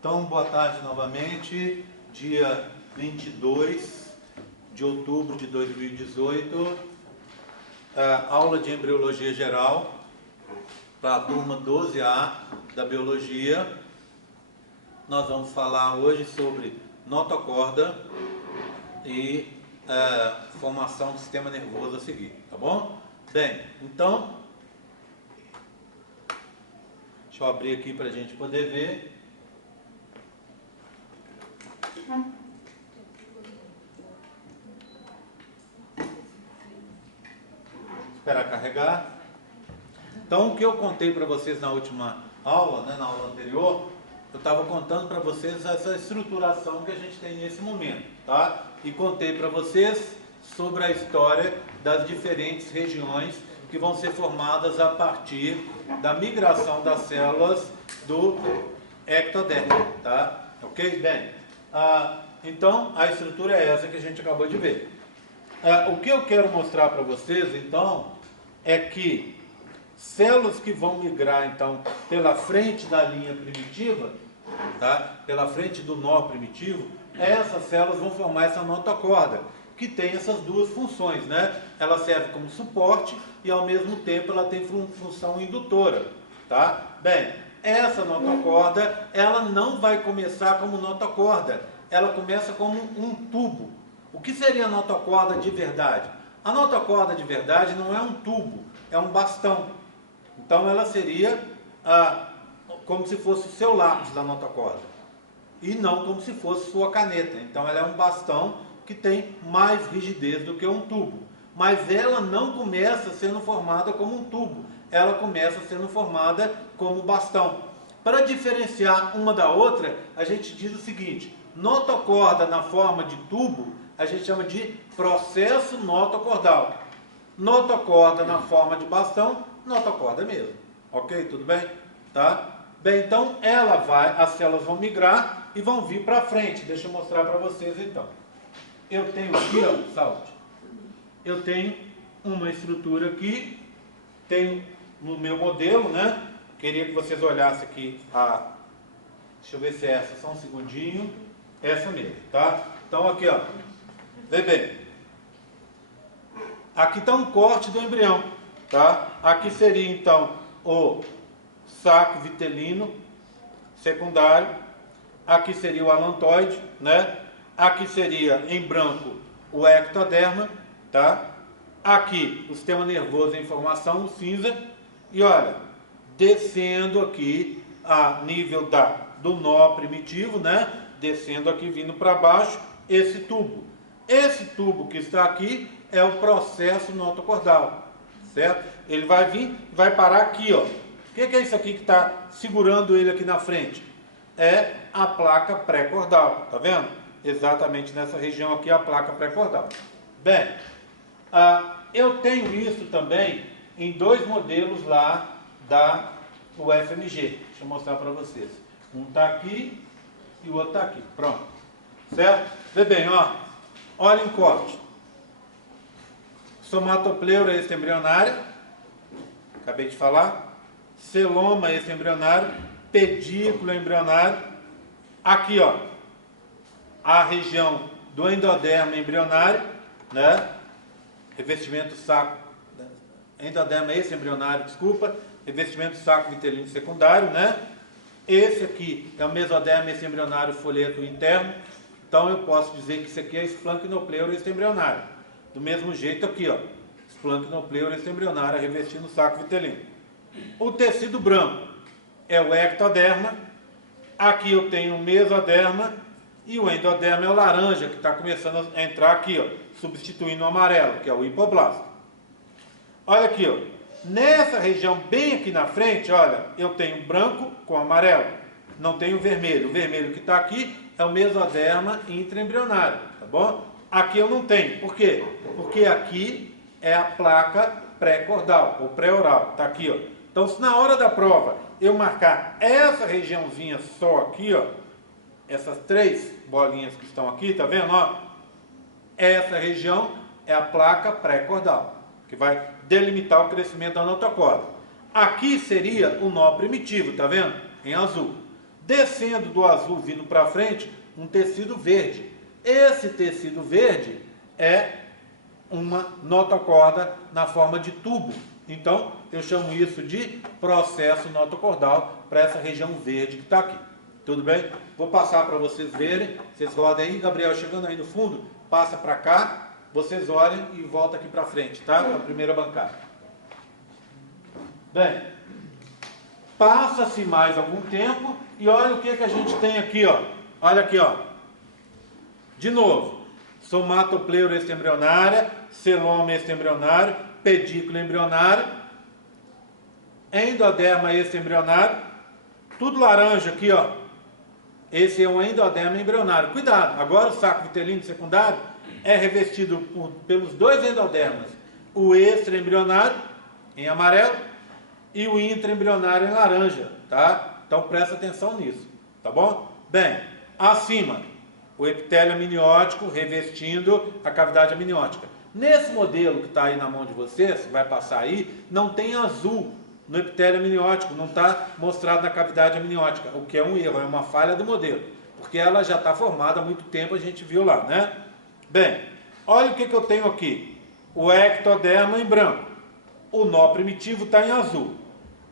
Então, boa tarde novamente, dia 22 de outubro de 2018, aula de Embriologia Geral para a turma 12A da Biologia. Nós vamos falar hoje sobre notocorda e formação do sistema nervoso a seguir, tá bom? Bem, então, deixa eu abrir aqui para a gente poder ver. Esperar carregar. Então, o que eu contei para vocês na última aula, na aula anterior, eu estava contando para vocês essa estruturação que a gente tem nesse momento, tá? E contei para vocês sobre a história das diferentes regiões que vão ser formadas a partir da migração das células do ectoderma, tá? Ok? Bem, então a estrutura é essa que a gente acabou de ver. O que eu quero mostrar para vocês, então, é que células que vão migrar, então, pela frente da linha primitiva, tá? Pela frente do nó primitivo, essas células vão formar essa notocorda, que tem essas duas funções, né? Ela serve como suporte e, ao mesmo tempo, ela tem função indutora, tá? Bem, essa notocorda, ela não vai começar como notocorda, ela começa como um tubo. O que seria a notocorda de verdade? A notocorda de verdade não é um tubo, é um bastão. Então ela seria como se fosse o seu lápis da notocorda, e não como se fosse sua caneta. Então ela é um bastão que tem mais rigidez do que um tubo. Mas ela não começa sendo formada como um tubo, ela começa sendo formada como bastão. Para diferenciar uma da outra, a gente diz o seguinte: notocorda na forma de tubo, a gente chama de processo notocordal. Notocorda na forma de bastão, notocorda mesmo. Ok? Tudo bem? Tá? Bem, então as células vão migrar e vão vir para frente. Deixa eu mostrar para vocês então. Eu tenho aqui, ó, saúde. Eu tenho uma estrutura aqui, tenho no meu modelo, né? Queria que vocês olhassem aqui deixa eu ver se é essa, só um segundinho. Essa mesmo, tá? Então aqui, ó. Vê bem. Aqui está um corte do embrião, tá? Aqui seria então o saco vitelino secundário. Aqui seria o alantoide, né? Aqui seria em branco o ectoderma, tá? Aqui o sistema nervoso em formação, o cinza. E olha, descendo aqui a nível do nó primitivo, né? Descendo aqui, vindo para baixo, esse tubo. Esse tubo que está aqui é o processo notocordal, certo? Ele vai vir, vai parar aqui, ó. O que é isso aqui que está segurando ele aqui na frente? É a placa pré-cordal, tá vendo? Exatamente nessa região aqui, a placa pré-cordal. Bem, eu tenho isso também em dois modelos lá da UFMG. Deixa eu mostrar para vocês. Um está aqui e o outro está aqui. Pronto. Certo? Vê bem, ó. Olha em corte. Somatopleura extraembrionária. Acabei de falar. Celoma extraembrionário. Pedículo embrionário. Aqui, ó. A região do endoderma embrionário, né? Revestimento saco. Endoderma extraembrionário, desculpa. Revestimento saco vitelino secundário, né? Esse aqui é o mesoderma extraembrionário folheto interno. Então eu posso dizer que isso aqui é esplancnopleura extraembrionária. Do mesmo jeito aqui, ó. Esplancnopleura extraembrionária revestindo o saco vitelino. O tecido branco é o ectoderma. Aqui eu tenho o mesoderma. E o endoderma é o laranja, que está começando a entrar aqui, ó. Substituindo o amarelo, que é o hipoblasto. Olha aqui, ó. Nessa região bem aqui na frente, olha, eu tenho branco com amarelo. Não tenho vermelho. O vermelho que está aqui é o mesoderma intraembrionário, tá bom? Aqui eu não tenho. Por quê? Porque aqui é a placa pré-cordal, ou pré-oral. Tá aqui, ó. Então, se na hora da prova eu marcar essa regiãozinha só aqui, ó, essas três bolinhas que estão aqui, tá vendo, ó? Essa região é a placa pré-cordal, que vai delimitar o crescimento da notocorda. Aqui seria o nó primitivo, tá vendo? Em azul. Descendo do azul, vindo para frente, um tecido verde. Esse tecido verde é uma notocorda na forma de tubo. Então, eu chamo isso de processo notocordal para essa região verde que está aqui. Tudo bem? Vou passar para vocês verem. Vocês rodem aí. Gabriel, chegando aí no fundo, passa para cá. Vocês olhem e volta aqui para frente, tá? Para a primeira bancada. Bem, passa-se mais algum tempo e olha o que a gente tem aqui, ó. Olha aqui, ó. De novo, somatopleura extraembrionária, celoma extraembrionário, pedículo embrionário, endoderma extraembrionário, tudo laranja aqui, ó. Esse é um endoderma embrionário. Cuidado, agora o saco vitelino secundário é revestido pelos dois endodermas, o extraembrionário em amarelo e o intraembrionário em laranja, tá? Então presta atenção nisso, tá bom? Bem, acima, o epitélio amniótico revestindo a cavidade amniótica. Nesse modelo que está aí na mão de vocês, vai passar aí, não tem azul no epitélio amniótico, não está mostrado na cavidade amniótica, o que é um erro, é uma falha do modelo, porque ela já está formada há muito tempo, a gente viu lá, né? Bem, olha o que eu tenho aqui, o ectoderma em branco, o nó primitivo está em azul.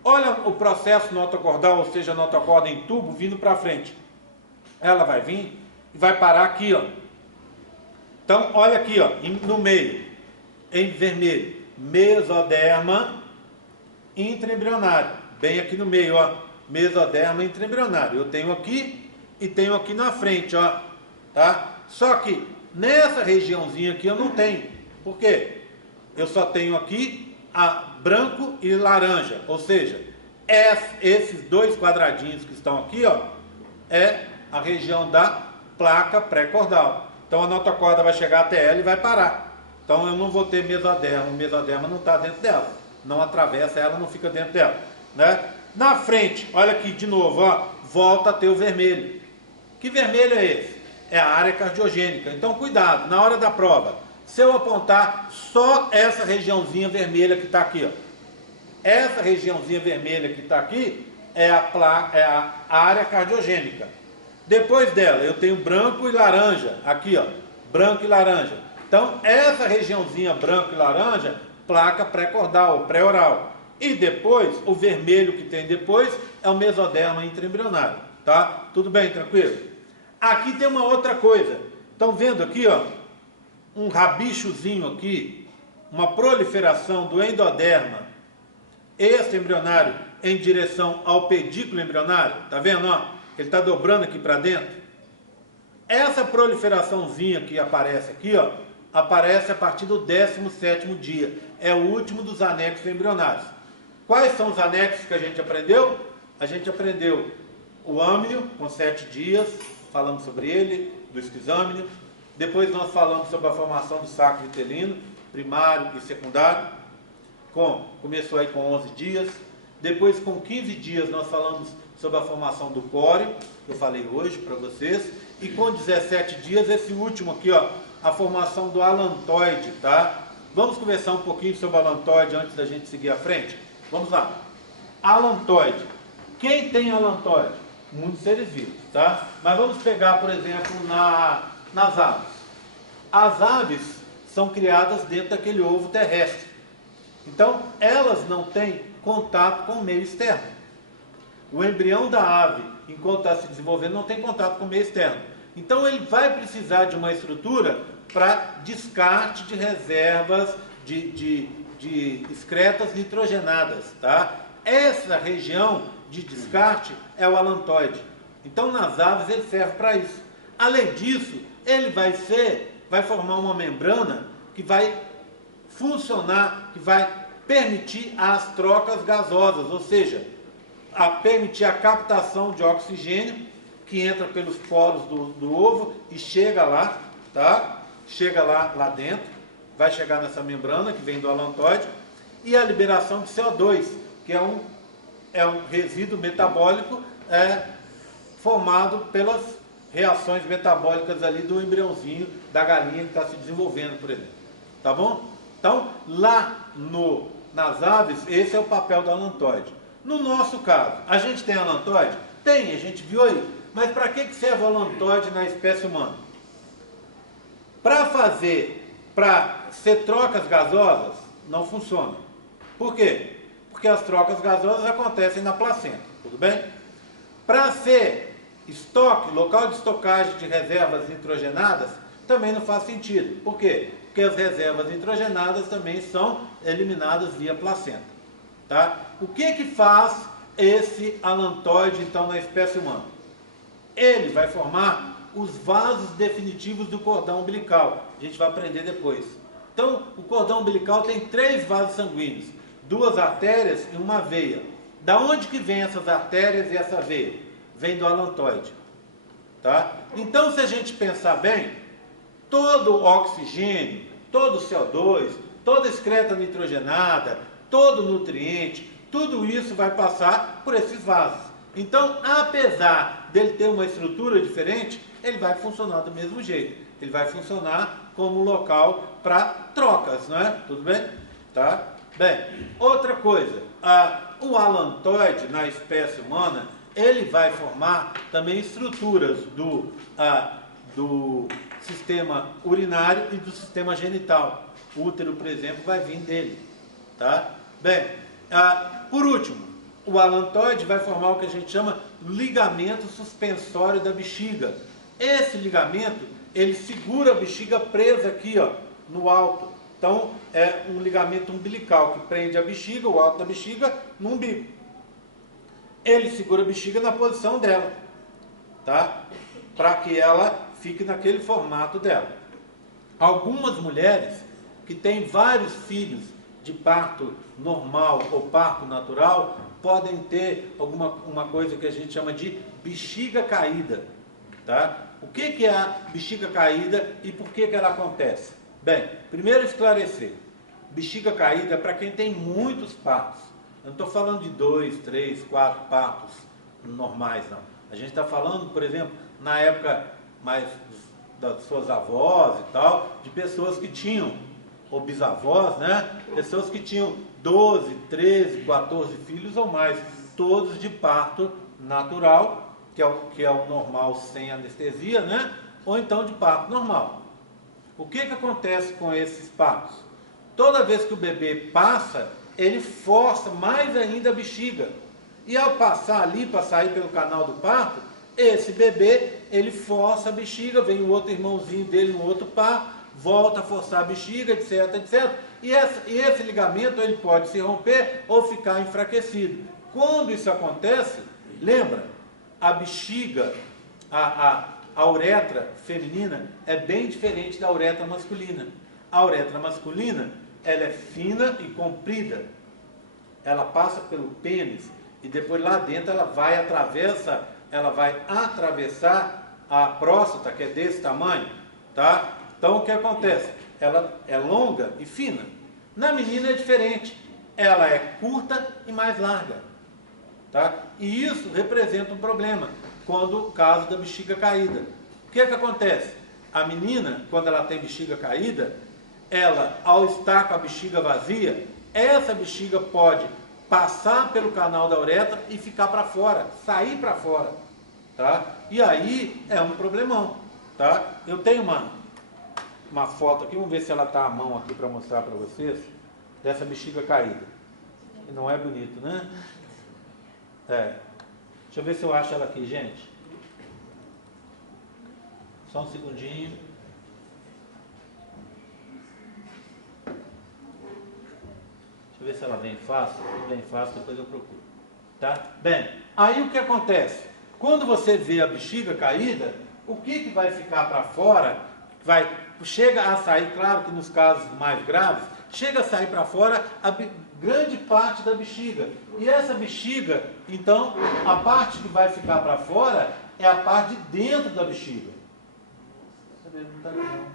Olha o processo notocordal, ou seja, notocorda em tubo, vindo para frente. Ela vai vir e vai parar aqui, ó. Então, olha aqui, ó, no meio, em vermelho, mesoderma intraembrionário. Bem aqui no meio, ó, mesoderma intraembrionário. Eu tenho aqui e tenho aqui na frente, ó, tá? Só que nessa regiãozinha aqui eu não tenho. Por quê? Eu só tenho aqui branco e laranja, ou seja, esses dois quadradinhos que estão aqui, ó, é a região da placa pré-cordal. Então a notocorda vai chegar até ela e vai parar. Então eu não vou ter mesoderma, o mesoderma não está dentro dela, não atravessa ela, não fica dentro dela, né? Na frente, olha aqui de novo, ó, volta a ter o vermelho. Que vermelho é esse? É a área cardiogênica. Então cuidado, na hora da prova, se eu apontar só essa regiãozinha vermelha que está aqui, ó, essa regiãozinha vermelha que está aqui é a área cardiogênica. Depois dela, eu tenho branco e laranja, aqui ó, branco e laranja. Então, essa regiãozinha branco e laranja, placa pré-cordal, pré-oral. E depois, o vermelho que tem depois, é o mesoderma intraembrionário, tá? Tudo bem, tranquilo? Aqui tem uma outra coisa. Estão vendo aqui, ó, um rabichozinho aqui, uma proliferação do endoderma extraembrionário em direção ao pedículo embrionário, tá vendo, ó? Ele está dobrando aqui para dentro. Essa proliferaçãozinha que aparece aqui, ó, aparece a partir do 17º dia. É o último dos anexos embrionários. Quais são os anexos que a gente aprendeu? A gente aprendeu o âmnio, com 7 dias, falamos sobre ele, do esquizâmnio. Depois nós falamos sobre a formação do saco vitelino, primário e secundário. Começou aí com 11 dias. Depois, com 15 dias, nós falamos sobre a formação do córeo, que eu falei hoje para vocês, e com 17 dias, esse último aqui, ó, a formação do alantoide, tá? Vamos conversar um pouquinho sobre o alantoide antes da gente seguir à frente? Vamos lá. Alantoide. Quem tem alantoide? Muitos seres vivos, tá? Mas vamos pegar, por exemplo, nas aves. As aves são criadas dentro daquele ovo terrestre. Então, elas não têm contato com o meio externo. O embrião da ave, enquanto está se desenvolvendo, não tem contato com o meio externo. Então ele vai precisar de uma estrutura para descarte de reservas de excretas nitrogenadas, tá? Essa região de descarte é o alantoide. Então nas aves ele serve para isso. Além disso, ele vai formar uma membrana que vai funcionar, que vai permitir as trocas gasosas, ou seja, a permitir a captação de oxigênio que entra pelos poros do ovo e chega lá, tá? Chega lá dentro, vai chegar nessa membrana que vem do alantoide, e a liberação de CO2, que é um resíduo metabólico formado pelas reações metabólicas ali do embriãozinho da galinha que está se desenvolvendo, por exemplo. Tá bom? Então, lá nas aves, esse é o papel do alantoide. No nosso caso, a gente tem alantoide? Tem, a gente viu aí. Mas para que serve o alantoide na espécie humana? Para ser trocas gasosas, não funciona. Por quê? Porque as trocas gasosas acontecem na placenta, tudo bem? Para ser estoque, local de estocagem de reservas nitrogenadas, também não faz sentido. Por quê? Porque as reservas nitrogenadas também são eliminadas via placenta. Tá? O que faz esse alantoide, então, na espécie humana? Ele vai formar os vasos definitivos do cordão umbilical. A gente vai aprender depois. Então, o cordão umbilical tem 3 vasos sanguíneos, 2 artérias e uma veia. Da onde que vem essas artérias e essa veia? Vem do alantoide. Tá? Então, se a gente pensar bem, todo o oxigênio, todo o CO2, toda excreta nitrogenada, todo nutriente, tudo isso vai passar por esses vasos. Então, apesar dele ter uma estrutura diferente, ele vai funcionar do mesmo jeito. Ele vai funcionar como um local para trocas, não é? Tudo bem? Tá? Bem, outra coisa, o alantoide na espécie humana, ele vai formar também estruturas do sistema urinário e do sistema genital. O útero, por exemplo, vai vir dele. Tá? Bem, por último, o alantoide vai formar o que a gente chama ligamento suspensório da bexiga. Esse ligamento, ele segura a bexiga presa aqui, ó, no alto. Então, é um ligamento umbilical que prende a bexiga, o alto da bexiga, no umbigo. Ele segura a bexiga na posição dela, tá? Para que ela fique naquele formato dela. Algumas mulheres que têm vários filhos de parto normal ou parto natural podem ter uma coisa que a gente chama de bexiga caída, tá? O que é a bexiga caída e por que ela acontece? Bem, primeiro esclarecer, bexiga caída é para quem tem muitos partos. Eu não estou falando de 2, 3, 4 partos normais, não. A gente está falando, por exemplo, na época mais das suas avós e tal, de pessoas que tinham, ou bisavós, né? Pessoas que tinham 12, 13, 14 filhos ou mais, todos de parto natural, que é o normal sem anestesia, né? Ou então de parto normal. O que acontece com esses partos? Toda vez que o bebê passa, ele força mais ainda a bexiga. E ao passar ali, para sair pelo canal do parto, esse bebê, ele força a bexiga, vem o outro irmãozinho dele no outro par, volta a forçar a bexiga, etc, etc. E esse ligamento, ele pode se romper ou ficar enfraquecido. Quando isso acontece, lembra, a bexiga, a uretra feminina é bem diferente da uretra masculina. A uretra masculina, ela é fina e comprida. Ela passa pelo pênis e depois lá dentro ela vai atravessar a próstata, que é desse tamanho, tá? Então o que acontece? Ela é longa e fina. Na menina é diferente. Ela é curta e mais larga, tá? E isso representa um problema quando o caso da bexiga caída. O que acontece? A menina, quando ela tem bexiga caída, ela, ao estar com a bexiga vazia, essa bexiga pode passar pelo canal da uretra e ficar para fora, sair para fora, tá? E aí é um problemão, tá? Eu tenho uma foto aqui, vamos ver se ela está à mão aqui para mostrar para vocês, dessa bexiga caída. E não é bonito, né? Deixa eu ver se eu acho ela aqui, gente. Só um segundinho. Deixa eu ver se ela vem fácil. Se vem fácil, depois eu procuro. Tá? Bem, aí o que acontece? Quando você vê a bexiga caída, o que vai ficar para fora? Chega a sair, claro que nos casos mais graves, chega a sair para fora a grande parte da bexiga. E essa bexiga, então, a parte que vai ficar para fora é a parte de dentro da bexiga. Não está aqui, não. Deixa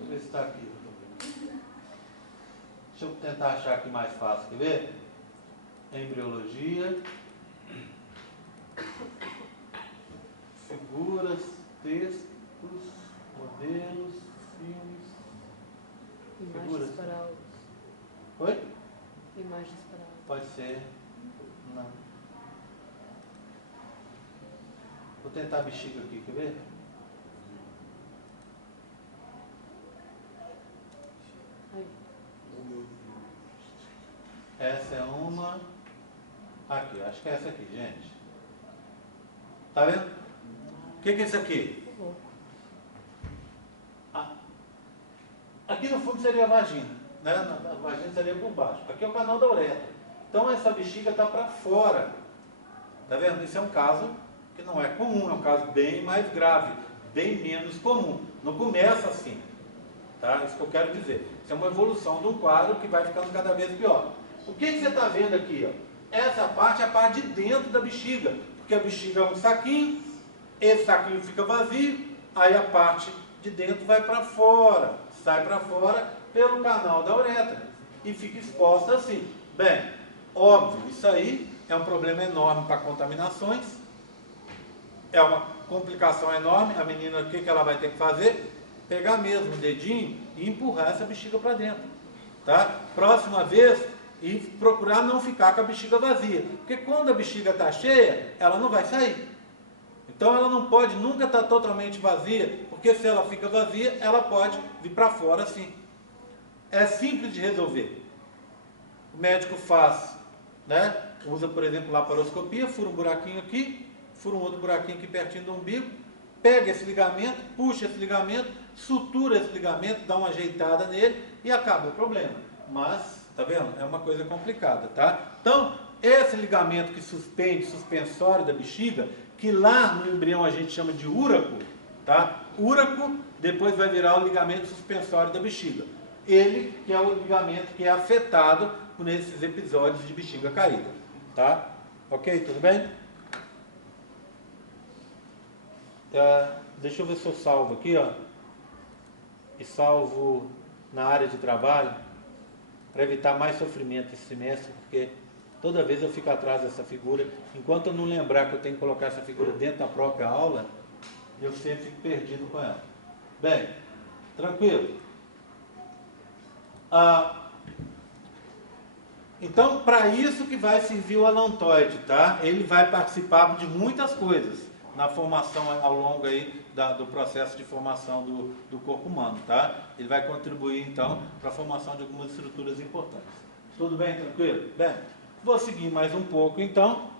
eu ver se está aqui. Deixa eu tentar achar aqui mais fácil, quer ver? Embriologia, figuras, textos, modelos, filmes, Imagens figuras. para aulas. Oi? Imagens para aulas. Pode ser. Não. tentar a bexiga aqui, quer ver? Aí. Essa é uma. Aqui, acho que é essa aqui, gente. Tá vendo? O que é isso aqui? Aqui no fundo seria a vagina, né? A vagina seria por baixo. Aqui é o canal da uretra. Então essa bexiga está para fora. Tá vendo? Isso é um caso que não é comum, é um caso bem mais grave, bem menos comum. Não começa assim, tá? Isso que eu quero dizer. Isso é uma evolução de um quadro que vai ficando cada vez pior. O que você está vendo aqui, ó? Essa parte é a parte de dentro da bexiga, porque a bexiga é um saquinho, esse saquinho fica vazio, aí a parte de dentro vai para fora, sai para fora pelo canal da uretra e fica exposta assim. Bem, óbvio, isso aí é um problema enorme para contaminações, é uma complicação enorme. A menina, o que ela vai ter que fazer? Pegar mesmo o dedinho e empurrar essa bexiga para dentro, tá? Próxima vez, e procurar não ficar com a bexiga vazia, porque quando a bexiga está cheia, ela não vai sair. Então ela não pode nunca estar totalmente vazia, porque se ela fica vazia, ela pode vir para fora assim. É simples de resolver. O médico faz, né? Usa, por exemplo, laparoscopia, fura um buraquinho aqui, fura um outro buraquinho aqui pertinho do umbigo, pega esse ligamento, puxa esse ligamento, sutura esse ligamento, dá uma ajeitada nele e acaba o problema. Mas, tá vendo? É uma coisa complicada, tá? Então, esse ligamento que suspende, suspensório da bexiga, que lá no embrião a gente chama de úraco, tá? Úraco depois vai virar o ligamento suspensório da bexiga. Ele que é o ligamento que é afetado por esses episódios de bexiga caída, tá? Ok? Tudo bem? Deixa eu ver se eu salvo aqui, ó. E salvo na área de trabalho, para evitar mais sofrimento esse semestre, porque toda vez eu fico atrás dessa figura. Enquanto eu não lembrar que eu tenho que colocar essa figura dentro da própria aula, eu sempre fico perdido com ela. Bem, tranquilo. Então, para isso que vai servir o alantoide, tá? Ele vai participar de muitas coisas na formação ao longo aí do processo de formação do corpo humano, tá? Ele vai contribuir, então, para a formação de algumas estruturas importantes. Tudo bem, tranquilo? Bem, vou seguir mais um pouco, então.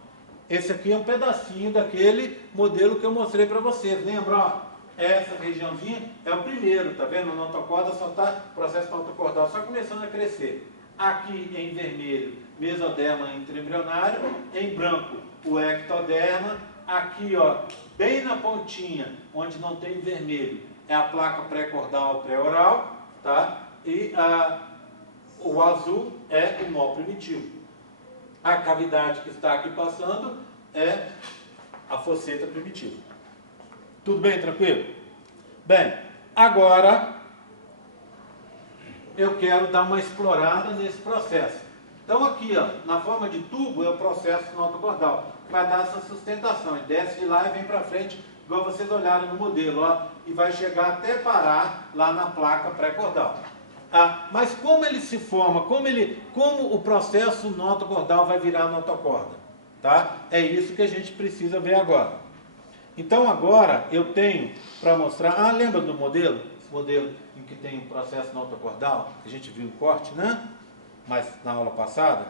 Esse aqui é um pedacinho daquele modelo que eu mostrei para vocês. Lembra, ó? Essa regiãozinha é o primeiro, tá vendo? A notocorda só está, o processo notocordal só começando a crescer. Aqui em vermelho, mesoderma intraembrionário, em branco, o ectoderma. Aqui, ó, bem na pontinha, onde não tem vermelho, é a placa pré-cordal pré-oral, tá? E o azul é o nó primitivo. A cavidade que está aqui passando é a fosseta primitiva. Tudo bem, tranquilo? Bem, agora eu quero dar uma explorada nesse processo. Então aqui, ó, na forma de tubo é o processo notocordal, que vai dar essa sustentação. Ele desce de lá e vem para frente, igual vocês olharam no modelo, ó, e vai chegar até parar lá na placa pré-cordal. Mas como ele se forma, como o processo notocordal vai virar notocorda, tá? É isso que a gente precisa ver agora. Então agora eu tenho para mostrar, lembra do modelo? Esse modelo em que tem um processo notocordal, que a gente viu no corte, né? Mas na aula passada,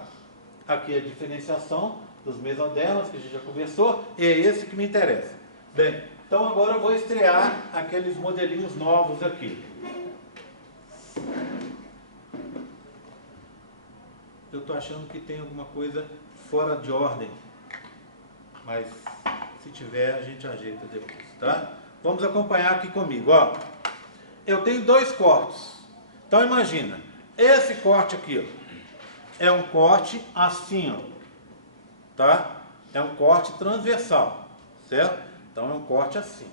aqui é a diferenciação dos mesodermas, que a gente já conversou, e é esse que me interessa. Bem, então agora eu vou estrear aqueles modelinhos novos aqui. Eu estou achando que tem alguma coisa fora de ordem, mas se tiver a gente ajeita depois, tá? Vamos acompanhar aqui comigo, ó. Eu tenho dois cortes. Então imagina, esse corte aqui, ó, é um corte assim, ó, tá? É um corte transversal, certo? Então é um corte assim,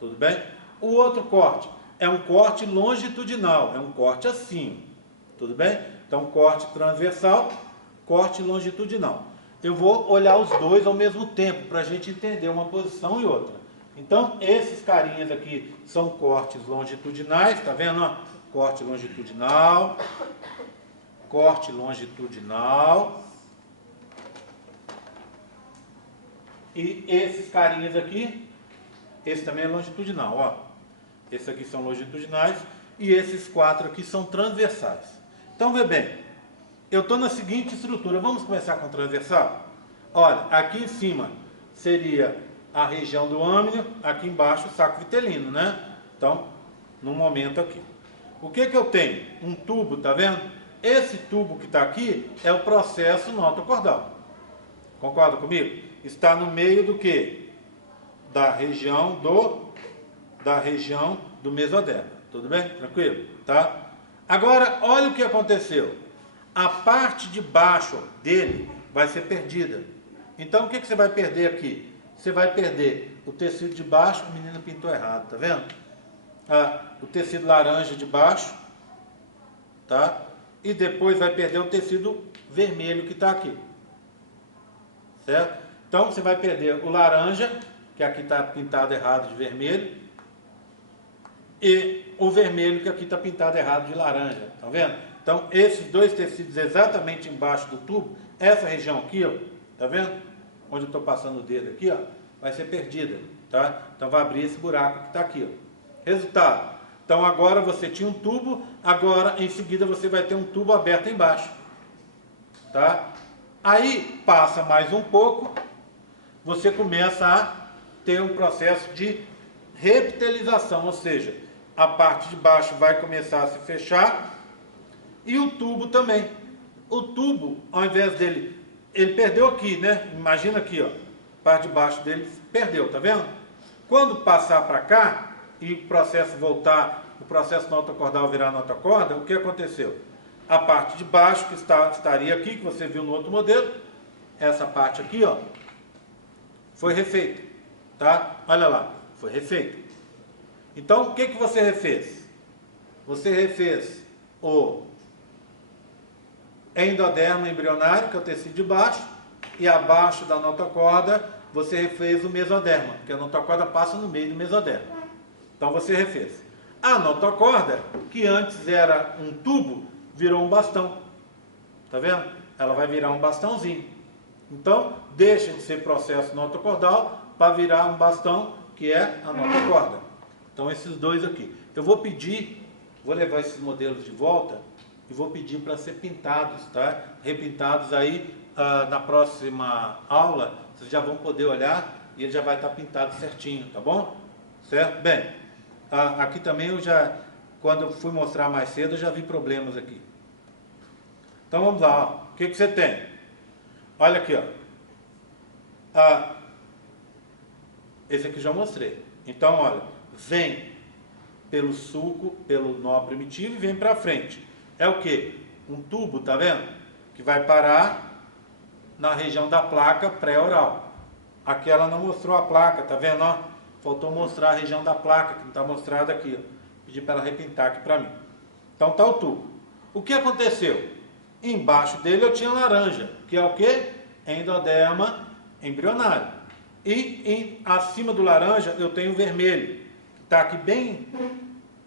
tudo bem? O outro corte é um corte longitudinal, é um corte assim, tudo bem? Então corte transversal, corte longitudinal. Eu vou olhar os dois ao mesmo tempo, para a gente entender uma posição e outra. Então esses carinhas aqui são cortes longitudinais, tá vendo? Ó? Corte longitudinal, corte longitudinal. E esses carinhas aqui esse também é longitudinal, ó. Esses aqui são longitudinais e esses 4 aqui são transversais. Então, vê bem, eu estou na seguinte estrutura, vamos começar com transversal? Olha, aqui em cima seria a região do âmino, aqui embaixo o saco vitelino, né? Então, no momento aqui. O que eu tenho? Um tubo, tá vendo? Esse tubo que está aqui é o processo notochordal. Concorda comigo? Está no meio do quê? Da região do mesoderma. Tudo bem? Tranquilo? Tá? Agora, olha o que aconteceu. A parte de baixo dele vai ser perdida. Então, o que você vai perder aqui? Você vai perder o tecido de baixo, o menino pintou errado, tá vendo? O tecido laranja de baixo, tá? E depois vai perder o tecido vermelho que está aqui. Certo? Então, você vai perder o laranja, que aqui está pintado errado de vermelho, e o vermelho, que aqui está pintado errado de laranja. Tá vendo? Então, esses dois tecidos exatamente embaixo do tubo, essa região aqui, ó, tá vendo? Onde eu estou passando o dedo aqui, ó, vai ser perdida, tá? Então, vai abrir esse buraco que está aqui, ó. Resultado. Então, agora você tinha um tubo, agora, em seguida, você vai ter um tubo aberto embaixo, tá? Aí, passa mais um pouco, você começa a ter um processo de reptilização, ou seja, a parte de baixo vai começar a se fechar e o tubo também. O tubo, ao invés dele, ele perdeu aqui, né? Imagina aqui, ó, a parte de baixo dele perdeu, tá vendo? Quando passar para cá e o processo voltar, o processo notochordal virar notocorda, o que aconteceu? A parte de baixo que estaria aqui, que você viu no outro modelo, essa parte aqui, ó, foi refeita, tá? Olha lá, foi refeita. Então, o que você refez? Você refez o endoderma embrionário, que é o tecido de baixo, e abaixo da notocorda, você refez o mesoderma, porque a notocorda passa no meio do mesoderma. Então, você refez. A notocorda, que antes era um tubo, virou um bastão. Tá vendo? Ela vai virar um bastãozinho. Então, deixa de ser processo notocordal para virar um bastão, que é a notocorda. Então, esses dois aqui. Eu vou pedir, vou levar esses modelos de volta e vou pedir para ser pintados, tá? Repintados aí, na próxima aula, vocês já vão poder olhar e ele já vai estar pintado certinho, tá bom? Certo? Bem, aqui também eu já, quando eu fui mostrar mais cedo, eu já vi problemas aqui. Então, vamos lá, ó. O que você tem? Olha aqui, ó. Esse aqui já mostrei. Então, olha, vem pelo sulco, pelo nó primitivo e vem para frente. É o que? Um tubo, tá vendo? Que vai parar na região da placa pré-oral. Aqui ela não mostrou a placa, tá vendo? Ó? Faltou mostrar a região da placa, que não está mostrada aqui. Ó. Pedi para ela repintar aqui para mim. Então tá o tubo. O que aconteceu? Embaixo dele eu tinha laranja, que é o que? Endoderma embrionário. E acima do laranja eu tenho vermelho, que está aqui bem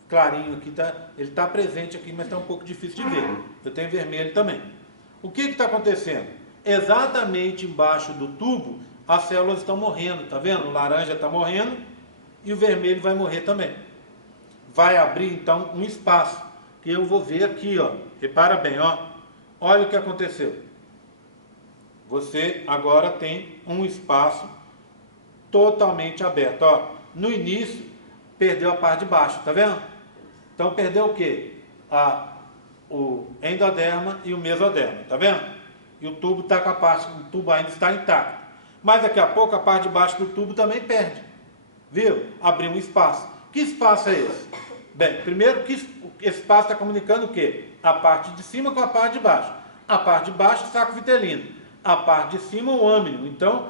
clarinho, aqui tá, ele está presente aqui, mas está um pouco difícil de ver. Eu tenho vermelho também. O que está acontecendo? Exatamente embaixo do tubo, as células estão morrendo, tá vendo? O laranja está morrendo e o vermelho vai morrer também. Vai abrir então um espaço, que eu vou ver aqui, ó. Repara bem, ó. Olha o que aconteceu. Você agora tem um espaço totalmente aberto, ó. No início, perdeu a parte de baixo, tá vendo? Então, perdeu o quê? O endoderma e o mesoderma, tá vendo? E o tubo está com a parte, o tubo ainda está intacto. Mas daqui a pouco a parte de baixo do tubo também perde. Viu? Abriu um espaço. Que espaço é esse? Bem, primeiro, que esse espaço está comunicando o quê? A parte de cima com a parte de baixo. A parte de baixo, o saco vitelino. A parte de cima, o âmino. Então,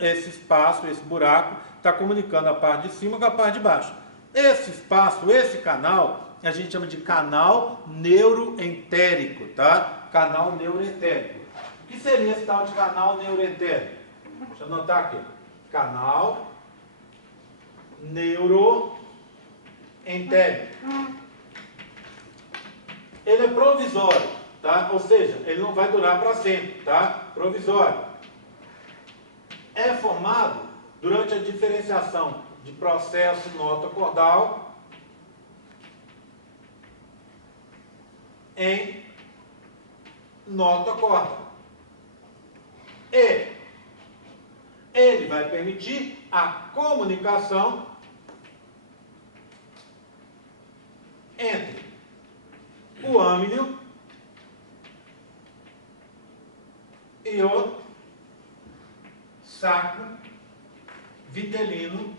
esse espaço, esse buraco, está comunicando a parte de cima com a parte de baixo. Esse espaço, esse canal, a gente chama de canal neuroentérico, tá? Canal neuroentérico. O que seria esse tal de canal neuroentérico? Deixa eu anotar aqui. Canal neuroentérico. Ele é provisório, tá? Ou seja, ele não vai durar para sempre, tá? Provisório. É formado durante a diferenciação de processo notoacordal em notoacorda. E ele vai permitir a comunicação entre o âmnio e o saco vitelino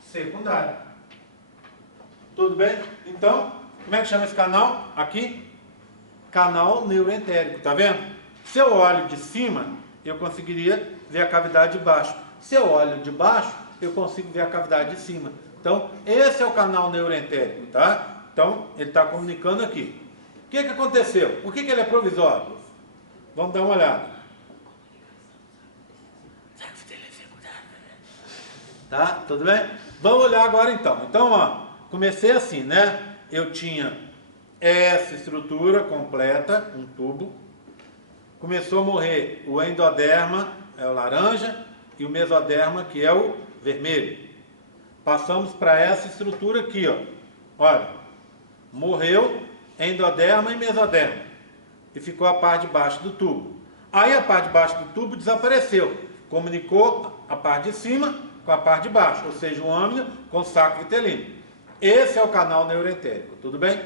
secundário. Tudo bem? Então, como é que chama esse canal? Aqui, canal neuroentérico, tá vendo? Se eu olho de cima, eu conseguiria ver a cavidade de baixo. Se eu olho de baixo, eu consigo ver a cavidade de cima. Então, esse é o canal neuroentérico, tá? Então, ele está comunicando aqui. O que aconteceu? Por que ele é provisório? Vamos dar uma olhada. Tá? Tudo bem? Vamos olhar agora então. Então, ó, comecei assim, né? Eu tinha essa estrutura completa, um tubo. Começou a morrer o endoderma, é o laranja, e o mesoderma, que é o vermelho. Passamos para essa estrutura aqui, ó. Olha, morreu endoderma e mesoderma. E ficou a parte de baixo do tubo. Aí a parte de baixo do tubo desapareceu. Comunicou a parte de cima com a parte de baixo, ou seja, o âmnio com o saco vitelino. Esse é o canal neuroentérico, tudo bem?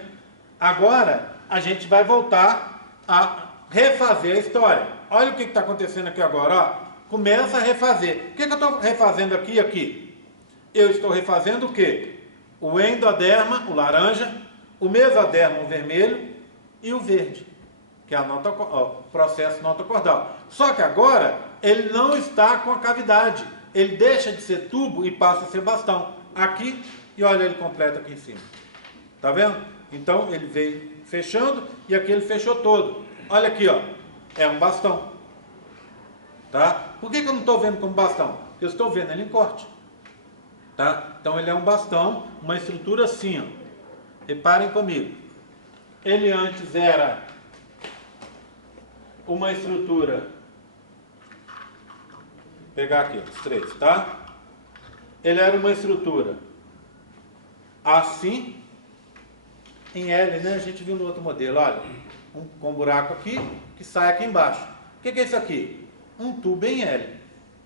Agora, a gente vai voltar a refazer a história. Olha o que está acontecendo aqui agora, ó. Começa a refazer. O que eu estou refazendo aqui e aqui? Eu estou refazendo o quê? O endoderma, o laranja, o mesoderma, o vermelho, e o verde, que é o processo notoacordal. Só que agora, ele não está com a cavidade. Ele deixa de ser tubo e passa a ser bastão. Aqui, e olha ele completo aqui em cima. Tá vendo? Então, ele veio fechando e aqui ele fechou todo. Olha aqui, ó. É um bastão. Tá? Por que eu não estou vendo como bastão? Porque eu estou vendo ele em corte. Tá? Então, ele é um bastão, uma estrutura assim, ó. Reparem comigo. Ele antes era uma estrutura... Vou pegar aqui, os três, tá? Ele era uma estrutura assim, em L, né? A gente viu no outro modelo, olha, com um buraco aqui, que sai aqui embaixo. O que é isso aqui? Um tubo em L,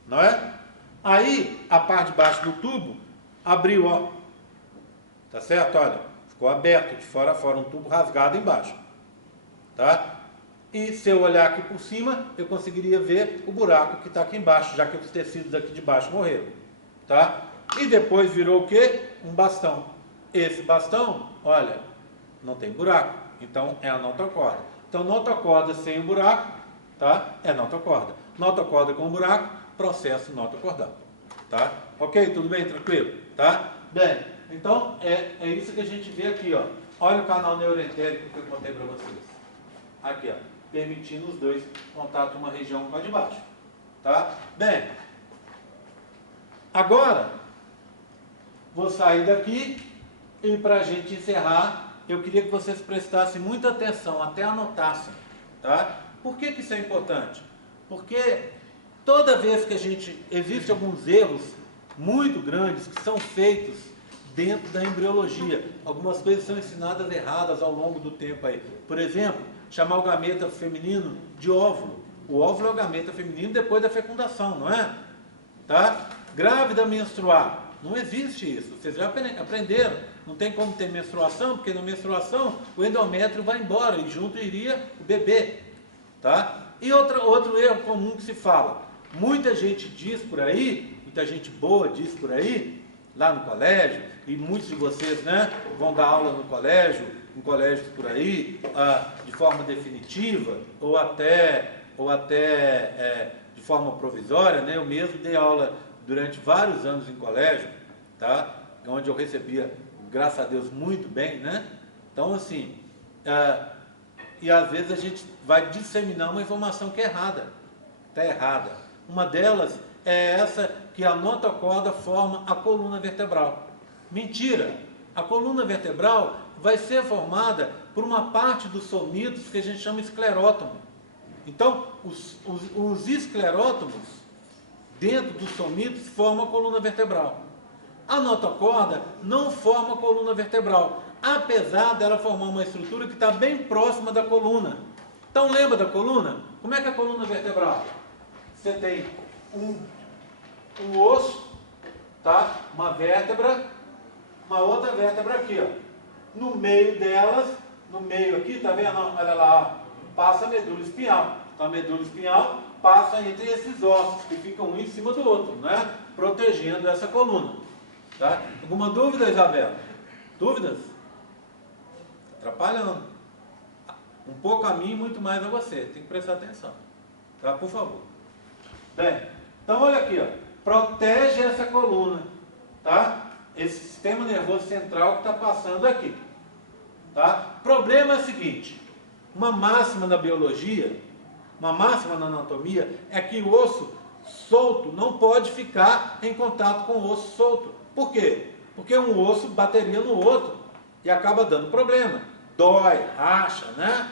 não é? Aí, a parte de baixo do tubo abriu, ó. Tá certo? Olha, ficou aberto de fora a fora, um tubo rasgado embaixo. Tá? E se eu olhar aqui por cima, eu conseguiria ver o buraco que está aqui embaixo, já que os tecidos aqui de baixo morreram. Tá? E depois virou o quê? Um bastão. Esse bastão, olha, não tem buraco. Então é a notocorda. Então notocorda sem o buraco, tá? É notocorda. Notocorda com buraco, processo notocordal. Tá? Ok? Tudo bem? Tranquilo? Tá? Bem, então é isso que a gente vê aqui, ó. Olha o canal neuroentérico que eu contei para vocês. Aqui, ó. Permitindo os dois contato uma região com a de baixo. Tá? Bem, agora vou sair daqui e para a gente encerrar, eu queria que vocês prestassem muita atenção, até anotassem. Tá? Por que isso é importante? Porque toda vez que existem alguns erros muito grandes que são feitos dentro da embriologia. Algumas coisas são ensinadas erradas ao longo do tempo aí. Por exemplo, chamar o gameta feminino de óvulo. O óvulo é o gameta feminino depois da fecundação, não é? Tá? Grávida menstruar. Não existe isso. Vocês já aprenderam. Não tem como ter menstruação, porque na menstruação o endométrio vai embora e junto iria o bebê. Tá? E outro erro comum que se fala. Muita gente diz por aí, muita gente boa diz por aí, lá no colégio, e muitos de vocês, né, vão dar aula no colégio, em colégios por aí, de forma definitiva, ou até de forma provisória, né? Eu mesmo dei aula durante vários anos em colégio, tá? Onde eu recebia, graças a Deus, muito bem, né? Então, assim, e às vezes a gente vai disseminar uma informação que é errada, está errada. Uma delas é essa, que a notocorda forma a coluna vertebral. Mentira! A coluna vertebral vai ser formada por uma parte dos somitos que a gente chama esclerótomo. Então, os esclerótomos, dentro dos somitos, forma a coluna vertebral. A notocorda não forma a coluna vertebral, apesar dela formar uma estrutura que está bem próxima da coluna. Então lembra da coluna? Como é que é a coluna vertebral? Você tem um osso, tá? Uma vértebra, uma outra vértebra aqui, ó. No meio delas, no meio aqui, tá vendo? Olha lá, ó, passa a medula espinhal. Então a medula espinhal passa entre esses ossos, que ficam um em cima do outro, né? Protegendo essa coluna. Tá? Alguma dúvida, Isabela? Dúvidas? Atrapalhando. Um pouco a mim e muito mais a você. Tem que prestar atenção. Tá? Por favor. Bem, então olha aqui, ó. Protege essa coluna. Tá? Esse sistema nervoso central que está passando aqui. Tá? Problema é o seguinte. Uma máxima na biologia, uma máxima na anatomia, é que o osso solto não pode ficar em contato com o osso solto. Por quê? Porque um osso bateria no outro e acaba dando problema. Dói, racha, né?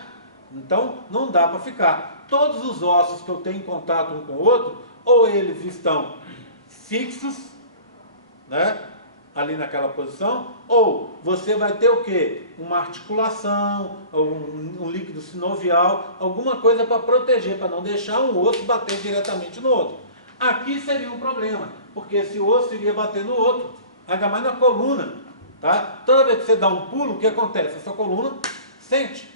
Então, não dá para ficar. Todos os ossos que eu tenho em contato um com o outro, ou eles estão fixos, né? Ali naquela posição, ou você vai ter o quê? Uma articulação, ou um líquido sinovial, alguma coisa para proteger, para não deixar um osso bater diretamente no outro. Aqui seria um problema, porque esse osso iria bater no outro, ainda mais na coluna, tá? Toda vez que você dá um pulo, o que acontece? Essa coluna sente,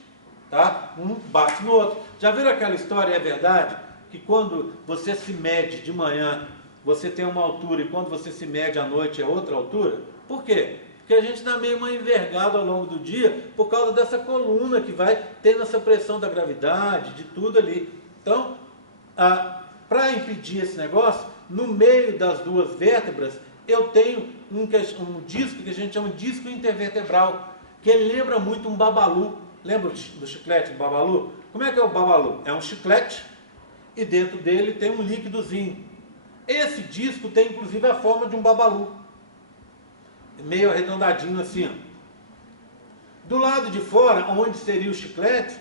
tá? Um bate no outro. Já viram aquela história, é verdade, que quando você se mede de manhã, você tem uma altura, e quando você se mede à noite é outra altura? Por quê? Porque a gente dá meio uma envergada ao longo do dia, por causa dessa coluna que vai tendo essa pressão da gravidade, de tudo ali. Então, para impedir esse negócio, no meio das duas vértebras, eu tenho um disco que a gente chama de disco intervertebral, que ele lembra muito um babalu. Lembra do chiclete do babalu? Como é que é o babalu? É um chiclete e dentro dele tem um líquidozinho. Esse disco tem inclusive a forma de um babalu, meio arredondadinho assim, ó. Do lado de fora, onde seria o chiclete,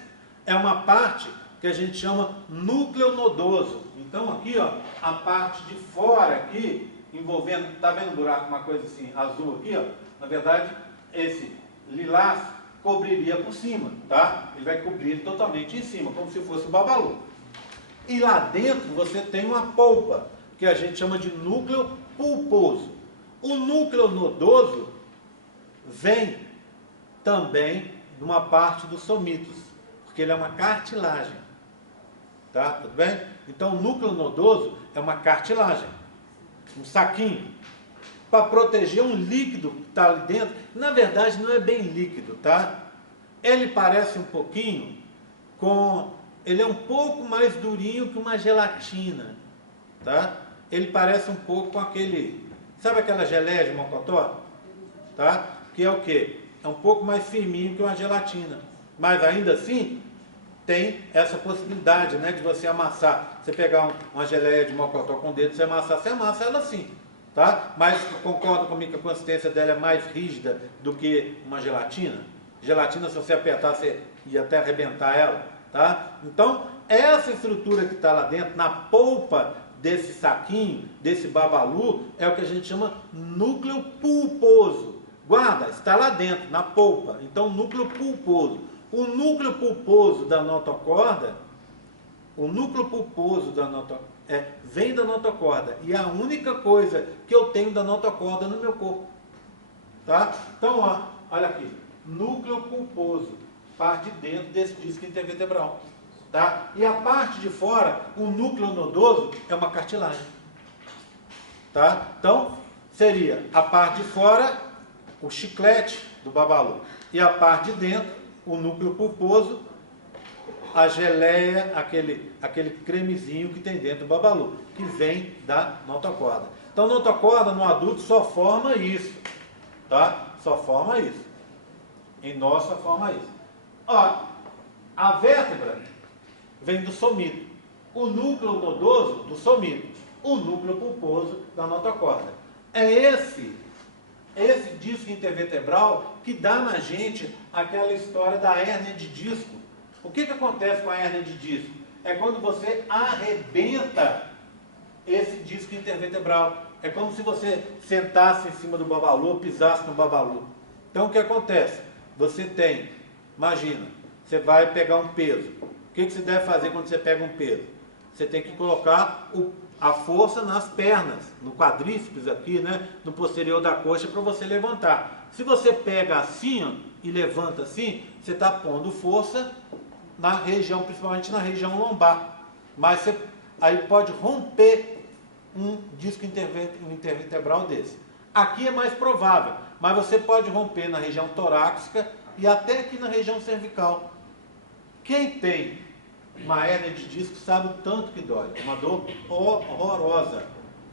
é uma parte que a gente chama núcleo nodoso. Então aqui, ó, a parte de fora aqui, envolvendo, tá vendo um buraco, uma coisa assim, azul aqui, ó? Na verdade, esse lilás cobriria por cima, tá? Ele vai cobrir totalmente em cima, como se fosse o babalu. E lá dentro você tem uma polpa, que a gente chama de núcleo pulposo. O núcleo nodoso vem também de uma parte dos somitos, porque ele é uma cartilagem. Tá? Tudo bem? Então o núcleo nodoso é uma cartilagem, um saquinho, para proteger um líquido que está ali dentro. Na verdade não é bem líquido, tá? Ele parece um pouquinho com... Ele é um pouco mais durinho que uma gelatina, tá? Ele parece um pouco com aquele... Sabe aquela geleia de mocotó? Tá? Que é o quê? É um pouco mais firminho que uma gelatina. Mas ainda assim, tem essa possibilidade, né, de você amassar. Você pegar uma geleia de mocotó com o dedo, você amassa ela assim. Tá? Mas concorda comigo que a consistência dela é mais rígida do que uma gelatina? Gelatina, se você apertar, você ia até arrebentar ela. Tá? Então, essa estrutura que está lá dentro, na polpa desse saquinho, desse babalu, é o que a gente chama núcleo pulposo. Guarda, está lá dentro, na polpa. Então, núcleo pulposo. O núcleo pulposo da notocorda, vem da notocorda. E é a única coisa que eu tenho da notocorda no meu corpo. Tá? Então, ó, olha aqui. Núcleo pulposo. Parte de dentro desse disco intervertebral. Tá? E a parte de fora, o núcleo nodoso, é uma cartilagem. Tá? Então, seria a parte de fora, o chiclete do babalu. E a parte de dentro, o núcleo pulposo, a geleia, aquele cremezinho que tem dentro do babalu, que vem da notocorda. Então, notocorda no adulto só forma isso. Tá? Só forma isso. Em nós só forma isso. Ó, a vértebra vem do somito. O núcleo nodoso do somito. O núcleo pulposo da notocorda. É esse disco intervertebral que dá na gente aquela história da hérnia de disco. O que acontece com a hérnia de disco? É quando você arrebenta esse disco intervertebral. É como se você sentasse em cima do babalu, pisasse no babalu. Então o que acontece? Você tem, imagina, você vai pegar um peso. O que você deve fazer quando você pega um peso? Você tem que colocar a força nas pernas, no quadríceps aqui, né, no posterior da coxa, para você levantar. Se você pega assim, ó, e levanta assim, você está pondo força na região, principalmente na região lombar. Mas você aí pode romper um disco intervertebral desse. Aqui é mais provável, mas você pode romper na região torácica e até aqui na região cervical. Quem tem uma hérnia de disco sabe o tanto que dói. É uma dor horrorosa.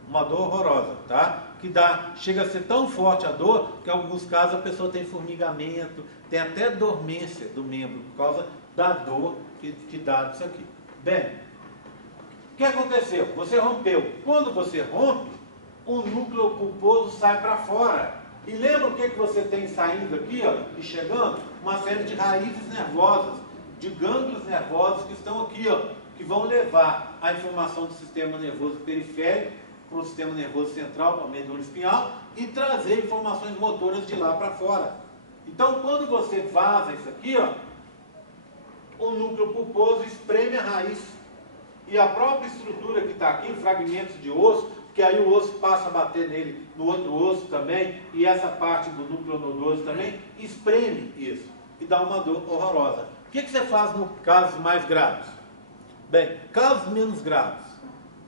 Uma dor horrorosa, tá? Que chega a ser tão forte a dor que em alguns casos a pessoa tem formigamento, tem até dormência do membro por causa da dor que dá disso aqui. Bem, o que aconteceu? Você rompeu. Quando você rompe, o núcleo pulposo sai para fora. E lembra o que você tem saindo aqui, ó, e chegando? Uma série de raízes nervosas, de gânglios nervosos que estão aqui, ó, que vão levar a informação do sistema nervoso periférico para o sistema nervoso central, para a medula espinhal, e trazer informações motoras de lá para fora. Então, quando você vaza isso aqui, ó, o núcleo pulposo espreme a raiz. E a própria estrutura que está aqui, fragmentos de osso, que aí o osso passa a bater nele, no outro osso também, e essa parte do núcleo nodoso também, espreme isso e dá uma dor horrorosa. O que você faz no casos mais graves? Bem, casos menos graves,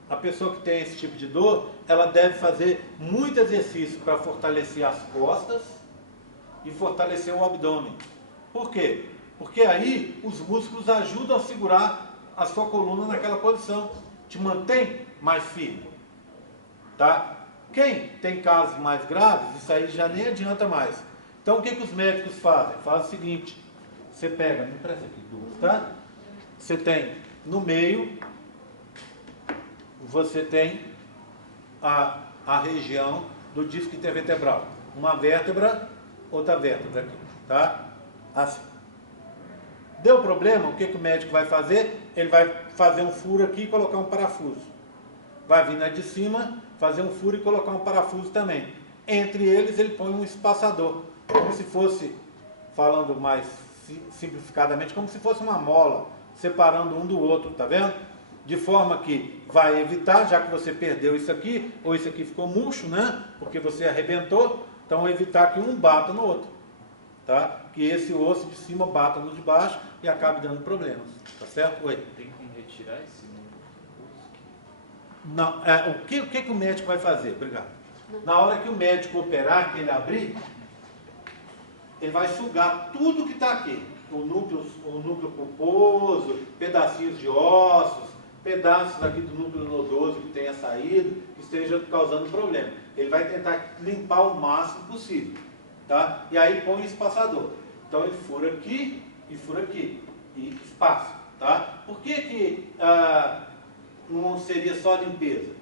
a pessoa que tem esse tipo de dor, ela deve fazer muito exercício para fortalecer as costas e fortalecer o abdômen. Por quê? Porque aí os músculos ajudam a segurar a sua coluna naquela posição, te mantém mais firme, tá? Quem tem casos mais graves, isso aí já nem adianta mais. Então o que os médicos fazem? Faz o seguinte, você pega, me presta aqui duas, tá? Você tem no meio, você tem a região do disco intervertebral, uma vértebra, outra vértebra aqui, tá? Assim. Deu problema, o que o médico vai fazer? Ele vai fazer um furo aqui e colocar um parafuso. Vai vir na de cima, fazer um furo e colocar um parafuso também. Entre eles ele põe um espaçador, como se fosse, falando mais simplificadamente, como se fosse uma mola, separando um do outro, tá vendo? De forma que vai evitar, já que você perdeu isso aqui, ou isso aqui ficou murcho, né? Porque você arrebentou, então evitar que um bata no outro. Tá? Que esse osso de cima bata no de baixo e acabe dando problemas. Tá certo? Oi? Tem como retirar esse osso? Não, o que o médico vai fazer? Obrigado. Na hora que o médico operar, que ele abrir, ele vai sugar tudo que está aqui. O núcleo pulposo, pedacinhos de ossos, pedaços aqui do núcleo nodoso que tenha saído, que esteja causando problema. Ele vai tentar limpar o máximo possível. Tá? E aí põe o espaçador. Então ele fura aqui e espaça. Tá? Por que não seria só limpeza?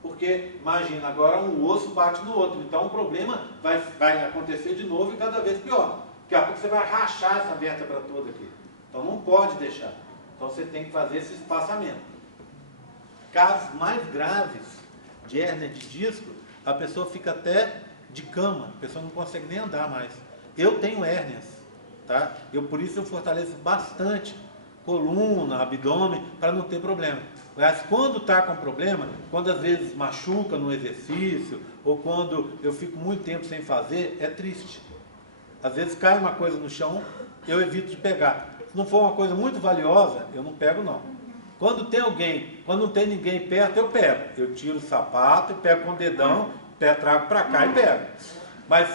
Porque, imagina, agora um osso bate no outro. Então o problema vai acontecer de novo e cada vez pior. Daqui a pouco você vai rachar essa vértebra toda aqui. Então não pode deixar. Então você tem que fazer esse espaçamento. Casos mais graves de hérnia de disco, a pessoa fica até de cama, a pessoa não consegue nem andar mais. Eu tenho hérnias, tá? Por isso eu fortaleço bastante coluna, abdômen, para não ter problema. Mas quando está com problema, quando às vezes machuca no exercício, ou quando eu fico muito tempo sem fazer, é triste. Às vezes cai uma coisa no chão, eu evito de pegar. Se não for uma coisa muito valiosa, eu não pego não. Quando tem alguém, quando não tem ninguém perto, eu pego. Eu tiro o sapato, pego com o dedão, trago para cá e pego. Mas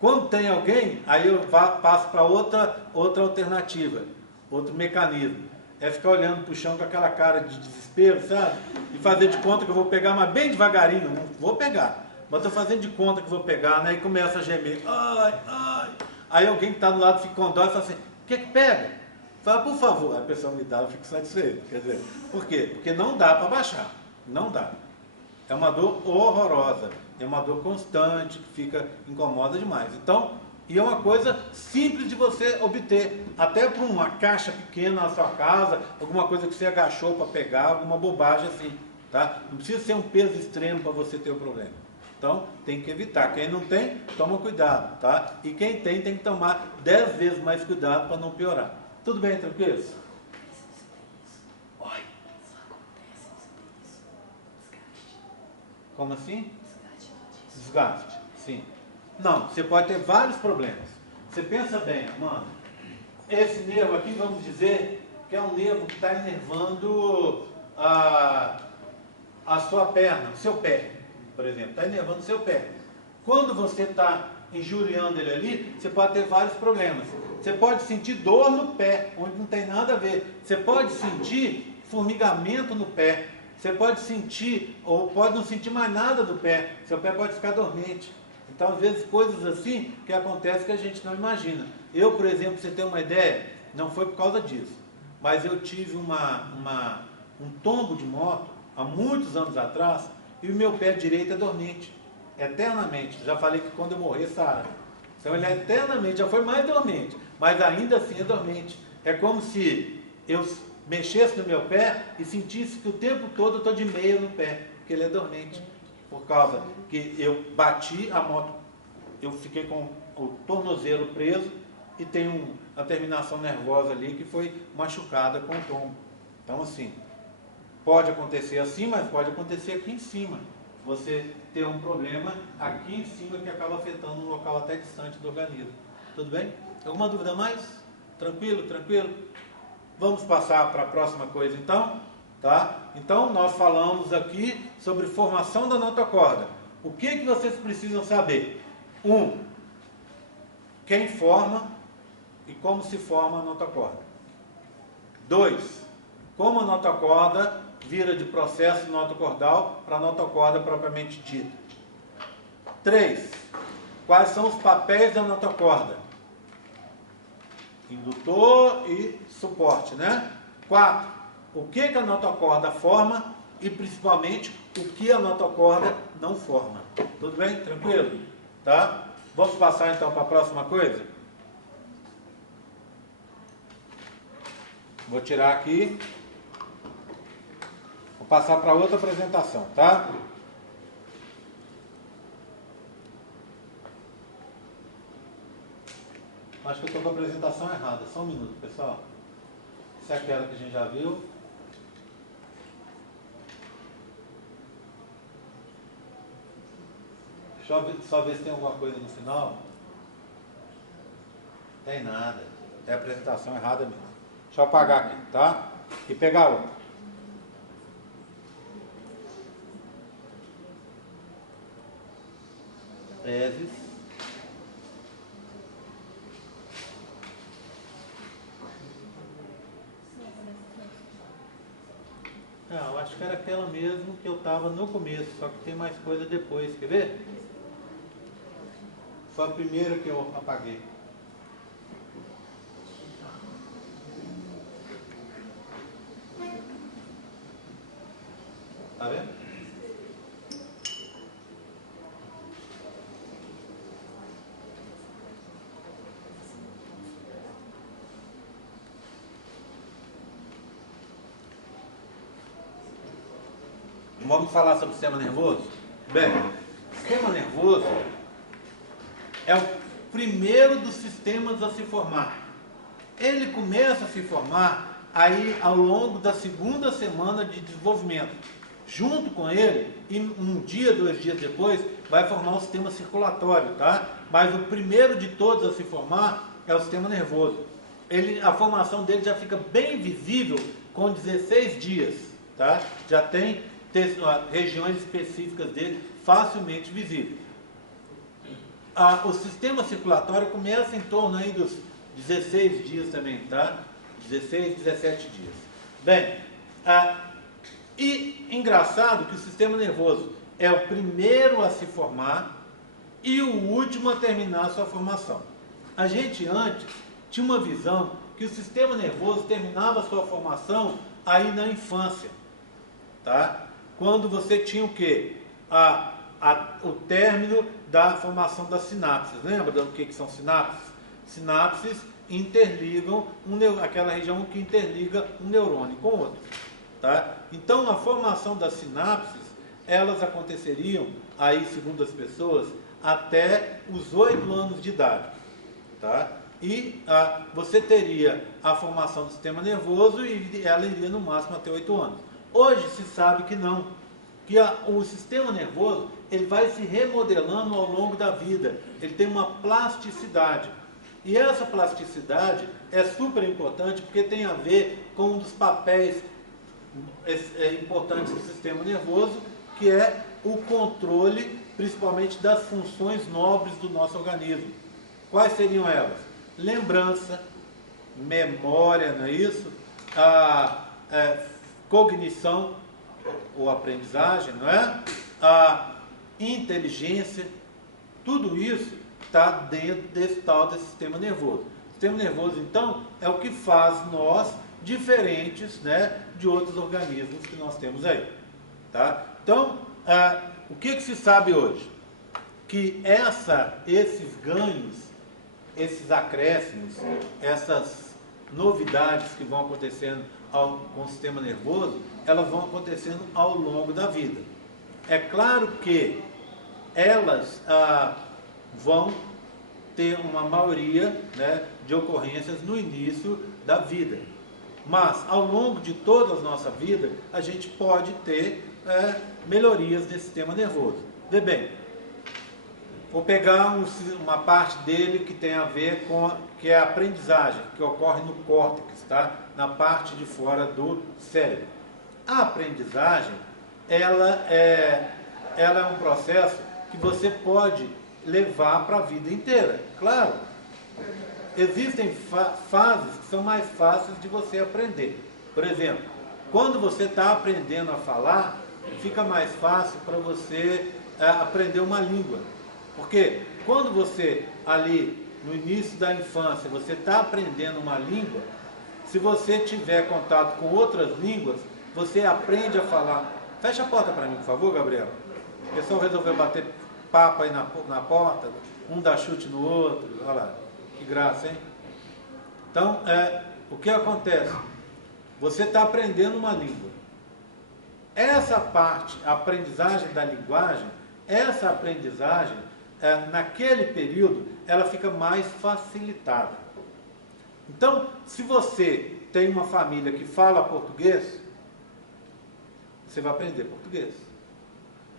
quando tem alguém, aí eu passo para outra alternativa, outro mecanismo. É ficar olhando para o chão com aquela cara de desespero, sabe? E fazer de conta que eu vou pegar, mas bem devagarinho, não vou pegar. Mas estou fazendo de conta que vou pegar, né? E começa a gemer. Ai, ai. Aí alguém que está do lado fica com dó e fala assim, o que pega? Fala, por favor. Aí a pessoa me dá, eu fico satisfeito. Quer dizer, por quê? Porque não dá para baixar. Não dá. É uma dor horrorosa. É uma dor constante, que incomoda demais. Então, e é uma coisa simples de você obter. Até para uma caixa pequena na sua casa, alguma coisa que você agachou para pegar, alguma bobagem assim. tá? Não precisa ser um peso extremo para você ter o problema. Então, tem que evitar. Quem não tem, toma cuidado, tá? E quem tem que tomar 10 vezes mais cuidado para não piorar. Tudo bem, tranquilo? Como assim? Desgaste, sim. Não, você pode ter vários problemas. Você pensa bem, mano, esse nervo aqui, vamos dizer, que é um nervo que está inervando a sua perna, o seu pé, por exemplo, está inervando o seu pé. Quando você está injuriando ele ali, você pode ter vários problemas. Você pode sentir dor no pé, onde não tem nada a ver. Você pode sentir formigamento no pé. Você pode sentir, ou pode não sentir mais nada do pé. Seu pé pode ficar dormente. Então, às vezes, coisas assim que acontecem que a gente não imagina. Eu, por exemplo, pra você ter uma ideia, não foi por causa disso, mas eu tive um tombo de moto há muitos anos atrás e o meu pé direito é dormente, eternamente. Já falei que quando eu morrer, sara. Então, ele é eternamente, já foi mais dormente, mas ainda assim é dormente. É como se eu mexesse no meu pé e sentisse que o tempo todo eu estou de meia no pé, porque ele é dormente. Por causa que eu bati a moto, eu fiquei com o tornozelo preso e tem uma terminação nervosa ali que foi machucada com o tombo. Então, assim, pode acontecer assim, mas pode acontecer aqui em cima. Você ter um problema aqui em cima que acaba afetando um local até distante do organismo. Tudo bem? Alguma dúvida mais? Tranquilo? Tranquilo? Vamos passar para a próxima coisa então? Tá? Então, nós falamos aqui sobre formação da notocorda. O que vocês precisam saber? 1. Quem forma e como se forma a notocorda. 2. Como a notocorda vira de processo notocordal para a notocorda propriamente dita. 3. Quais são os papéis da notocorda? Indutor e suporte, né? 4. O que a notocorda forma e, principalmente, o que a notocorda não forma. Tudo bem? Tranquilo? Tá? Vamos passar, então, para a próxima coisa? Vou tirar aqui. Vou passar para outra apresentação, tá? Acho que eu estou com a apresentação errada. Só um minuto, pessoal. Essa é aquela que a gente já viu. Deixa eu só ver se tem alguma coisa no final. Tem nada. Tem a apresentação errada mesmo. Deixa eu apagar aqui, tá? E pegar outra. Teses. Não, eu acho que era aquela mesmo que eu estava no começo, só que tem mais coisa depois, quer ver? Foi a primeira que eu apaguei. Tá vendo? Vamos falar sobre o sistema nervoso? Bem, o sistema nervoso é o primeiro dos sistemas a se formar. Ele começa a se formar aí ao longo da segunda semana de desenvolvimento. Junto com ele, e um dia, 2 dias depois, vai formar um sistema circulatório, tá? Mas o primeiro de todos a se formar é o sistema nervoso. A formação dele já fica bem visível com 16 dias, tá? Já tem regiões específicas dele facilmente visíveis. O sistema circulatório começa em torno aí dos 16 dias também, tá? 16, 17 dias. Bem, e engraçado que o sistema nervoso é o primeiro a se formar e o último a terminar a sua formação. A gente antes tinha uma visão que o sistema nervoso terminava a sua formação aí na infância, tá? Quando você tinha o quê? O término da formação das sinapses. Lembra do que são sinapses? Sinapses interligam aquela região que interliga um neurônio com o outro. Tá? Então, a formação das sinapses, elas aconteceriam, aí, segundo as pessoas, até os 8 anos de idade. Tá? E você teria a formação do sistema nervoso e ela iria no máximo até 8 anos. Hoje se sabe que não, que o sistema nervoso ele vai se remodelando ao longo da vida, ele tem uma plasticidade. E essa plasticidade é super importante porque tem a ver com um dos papéis importantes do sistema nervoso, que é o controle, principalmente das funções nobres do nosso organismo. Quais seriam elas? Lembrança, memória, não é isso? Cognição ou aprendizagem, não é? A inteligência, tudo isso está dentro desse tal desse sistema nervoso. O sistema nervoso, então, é o que faz nós diferentes, né, de outros organismos que nós temos aí. Tá? Então, o que se sabe hoje? Que esses ganhos, esses acréscimos, essas novidades que vão acontecendo com o sistema nervoso, elas vão acontecendo ao longo da vida. É claro que elas vão ter uma maioria, né, de ocorrências no início da vida. Mas, ao longo de toda a nossa vida, a gente pode ter melhorias desse sistema nervoso. Vê bem, vou pegar uma parte dele que tem a ver com que é a aprendizagem, que ocorre no córtex, tá? Na parte de fora do cérebro. A aprendizagem, ela é um processo que você pode levar para a vida inteira. Claro, existem fases que são mais fáceis de você aprender. Por exemplo, quando você está aprendendo a falar, fica mais fácil para você aprender uma língua. Porque quando você, ali no início da infância, você está aprendendo uma língua, se você tiver contato com outras línguas, você aprende a falar. Fecha a porta para mim, por favor, Gabriel. O pessoal resolveu bater papo aí na porta, um dá chute no outro, olha lá, que graça, hein? Então, o que acontece? Você está aprendendo uma língua. Essa parte, a aprendizagem da linguagem, essa aprendizagem, naquele período, ela fica mais facilitada. Então, se você tem uma família que fala português, você vai aprender português.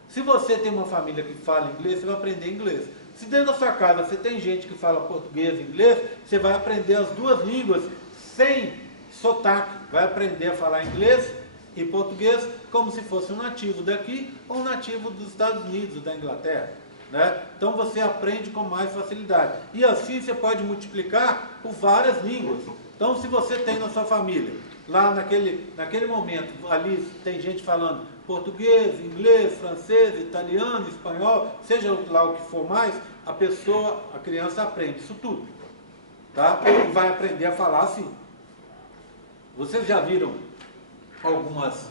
Se você tem uma família que fala inglês, você vai aprender inglês. Se dentro da sua casa você tem gente que fala português e inglês, você vai aprender as duas línguas sem sotaque. Vai aprender a falar inglês e português como se fosse um nativo daqui ou um nativo dos Estados Unidos ou da Inglaterra. Né? Então você aprende com mais facilidade. E assim você pode multiplicar por várias línguas. Então se você tem na sua família, lá naquele momento, ali tem gente falando português, inglês, francês, italiano, espanhol, seja lá o que for mais, a criança aprende isso tudo. Tá? Ele vai aprender a falar assim. Vocês já viram algumas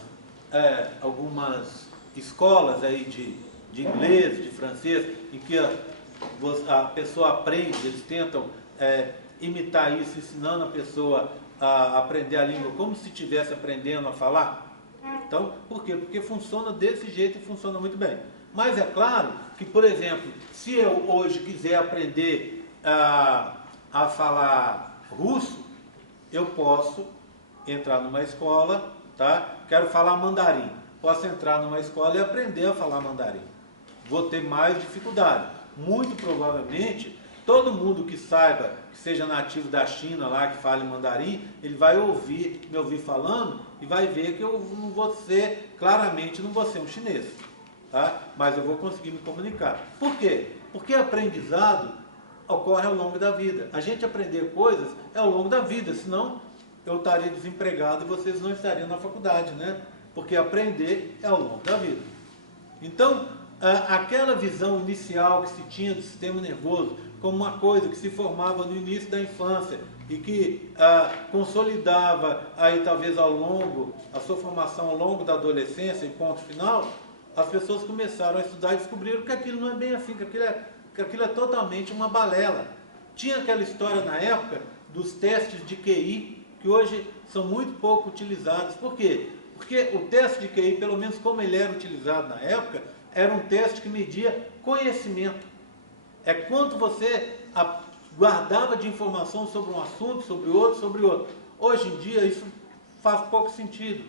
escolas aí de inglês, de francês, em que a pessoa aprende, eles tentam imitar isso, ensinando a pessoa a aprender a língua como se estivesse aprendendo a falar? Então, por quê? Porque funciona desse jeito e funciona muito bem. Mas é claro que, por exemplo, se eu hoje quiser aprender a falar russo, eu posso entrar numa escola, tá? Quero falar mandarim. Posso entrar numa escola e aprender a falar mandarim. Vou ter mais dificuldade. Muito provavelmente, todo mundo que saiba, que seja nativo da China lá, que fale mandarim, ele vai me ouvir falando e vai ver que eu não vou ser, claramente não vou ser um chinês. Tá? Mas eu vou conseguir me comunicar. Por quê? Porque aprendizado ocorre ao longo da vida. A gente aprender coisas é ao longo da vida, senão eu estaria desempregado e vocês não estariam na faculdade, né? Porque aprender é ao longo da vida. Então, aquela visão inicial que se tinha do sistema nervoso como uma coisa que se formava no início da infância e que consolidava aí talvez a sua formação ao longo da adolescência e ponto final, as pessoas começaram a estudar e descobriram que aquilo não é bem assim, que aquilo é totalmente uma balela. Tinha aquela história na época dos testes de QI, que hoje são muito pouco utilizados. Por quê? Porque o teste de QI, pelo menos como ele era utilizado na época, era um teste que media conhecimento. É quanto você guardava de informação sobre um assunto, sobre outro, sobre outro. Hoje em dia isso faz pouco sentido.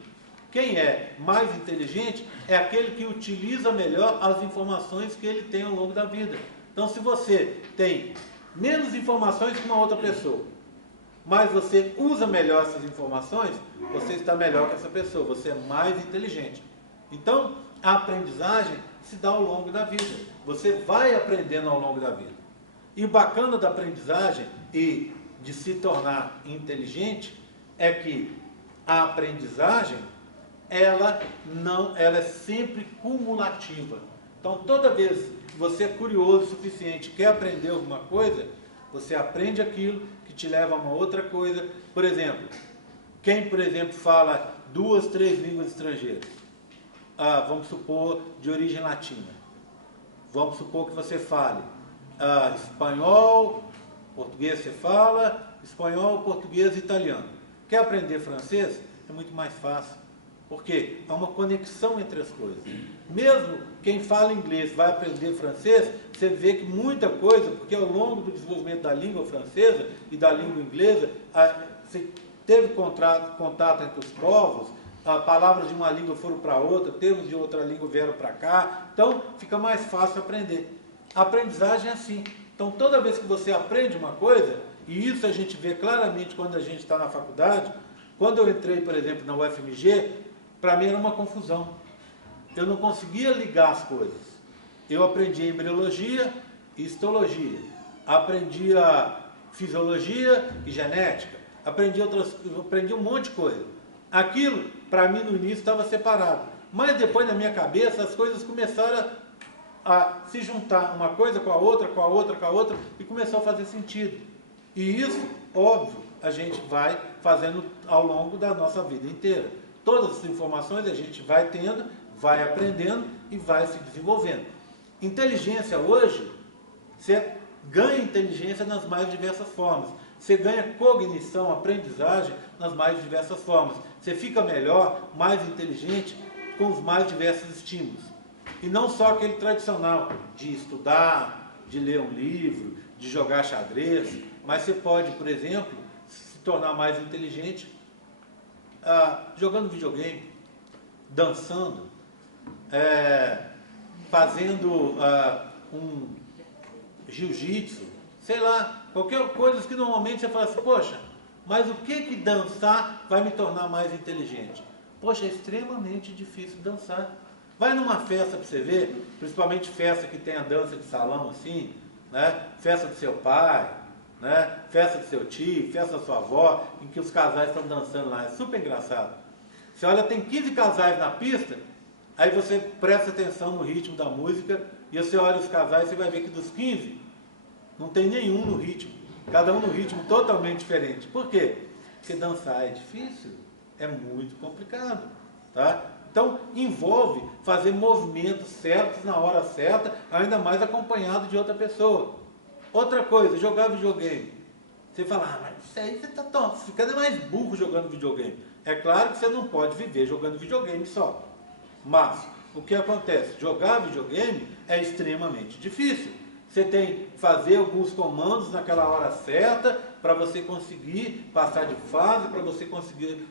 Quem é mais inteligente é aquele que utiliza melhor as informações que ele tem ao longo da vida. Então, se você tem menos informações que uma outra pessoa, mas você usa melhor essas informações, você está melhor que essa pessoa, você é mais inteligente. Então, a aprendizagem se dá ao longo da vida. Você vai aprendendo ao longo da vida. E o bacana da aprendizagem e de se tornar inteligente é que a aprendizagem, ela é sempre cumulativa. Então, toda vez que você é curioso o suficiente, quer aprender alguma coisa, você aprende aquilo que te leva a uma outra coisa. Por exemplo, quem, por exemplo, fala 2, 3 línguas estrangeiras, vamos supor, de origem latina. Vamos supor que você fale espanhol, português você fala, espanhol, português e italiano. Quer aprender francês? É muito mais fácil. Porque há uma conexão entre as coisas. Mesmo quem fala inglês vai aprender francês, você vê que muita coisa, porque ao longo do desenvolvimento da língua francesa e da língua inglesa, você teve contato entre os povos, palavras de uma língua foram para outra, termos de outra língua vieram para cá, então fica mais fácil aprender. A aprendizagem é assim. Então toda vez que você aprende uma coisa, e isso a gente vê claramente quando a gente está na faculdade, quando eu entrei, por exemplo, na UFMG, para mim era uma confusão. Eu não conseguia ligar as coisas. Eu aprendi embriologia e histologia. Aprendi a fisiologia e genética. Aprendi um monte de coisa. Aquilo, para mim, no início estava separado. Mas depois, na minha cabeça, as coisas começaram a se juntar uma coisa com a outra, com a outra, com a outra, e começou a fazer sentido. E isso, óbvio, a gente vai fazendo ao longo da nossa vida inteira. Todas as informações a gente vai tendo, vai aprendendo e vai se desenvolvendo. Inteligência hoje, você ganha inteligência nas mais diversas formas. Você ganha cognição, aprendizagem nas mais diversas formas. Você fica melhor, mais inteligente com os mais diversos estímulos. E não só aquele tradicional de estudar, de ler um livro, de jogar xadrez, mas você pode, por exemplo, se tornar mais inteligente jogando videogame, dançando, fazendo um jiu-jitsu, sei lá, qualquer coisa que normalmente você fala assim, poxa, mas o que dançar vai me tornar mais inteligente? Poxa, é extremamente difícil dançar. Vai numa festa para você ver, principalmente festa que tem a dança de salão assim, né? Festa do seu pai, né? Festa do seu tio, festa da sua avó, em que os casais estão dançando lá, é super engraçado. Você olha, tem 15 casais na pista, aí você presta atenção no ritmo da música, e você olha os casais, você vai ver que dos 15, não tem nenhum no ritmo, cada um no ritmo totalmente diferente. Por quê? Porque dançar é difícil, é muito complicado, tá? Então, envolve fazer movimentos certos na hora certa, ainda mais acompanhado de outra pessoa. Outra coisa, jogar videogame. Você fala, mas isso aí você está ficando mais burro jogando videogame. É claro que você não pode viver jogando videogame só. Mas, o que acontece? Jogar videogame é extremamente difícil. Você tem que fazer alguns comandos naquela hora certa para você conseguir passar de fase, para você conseguir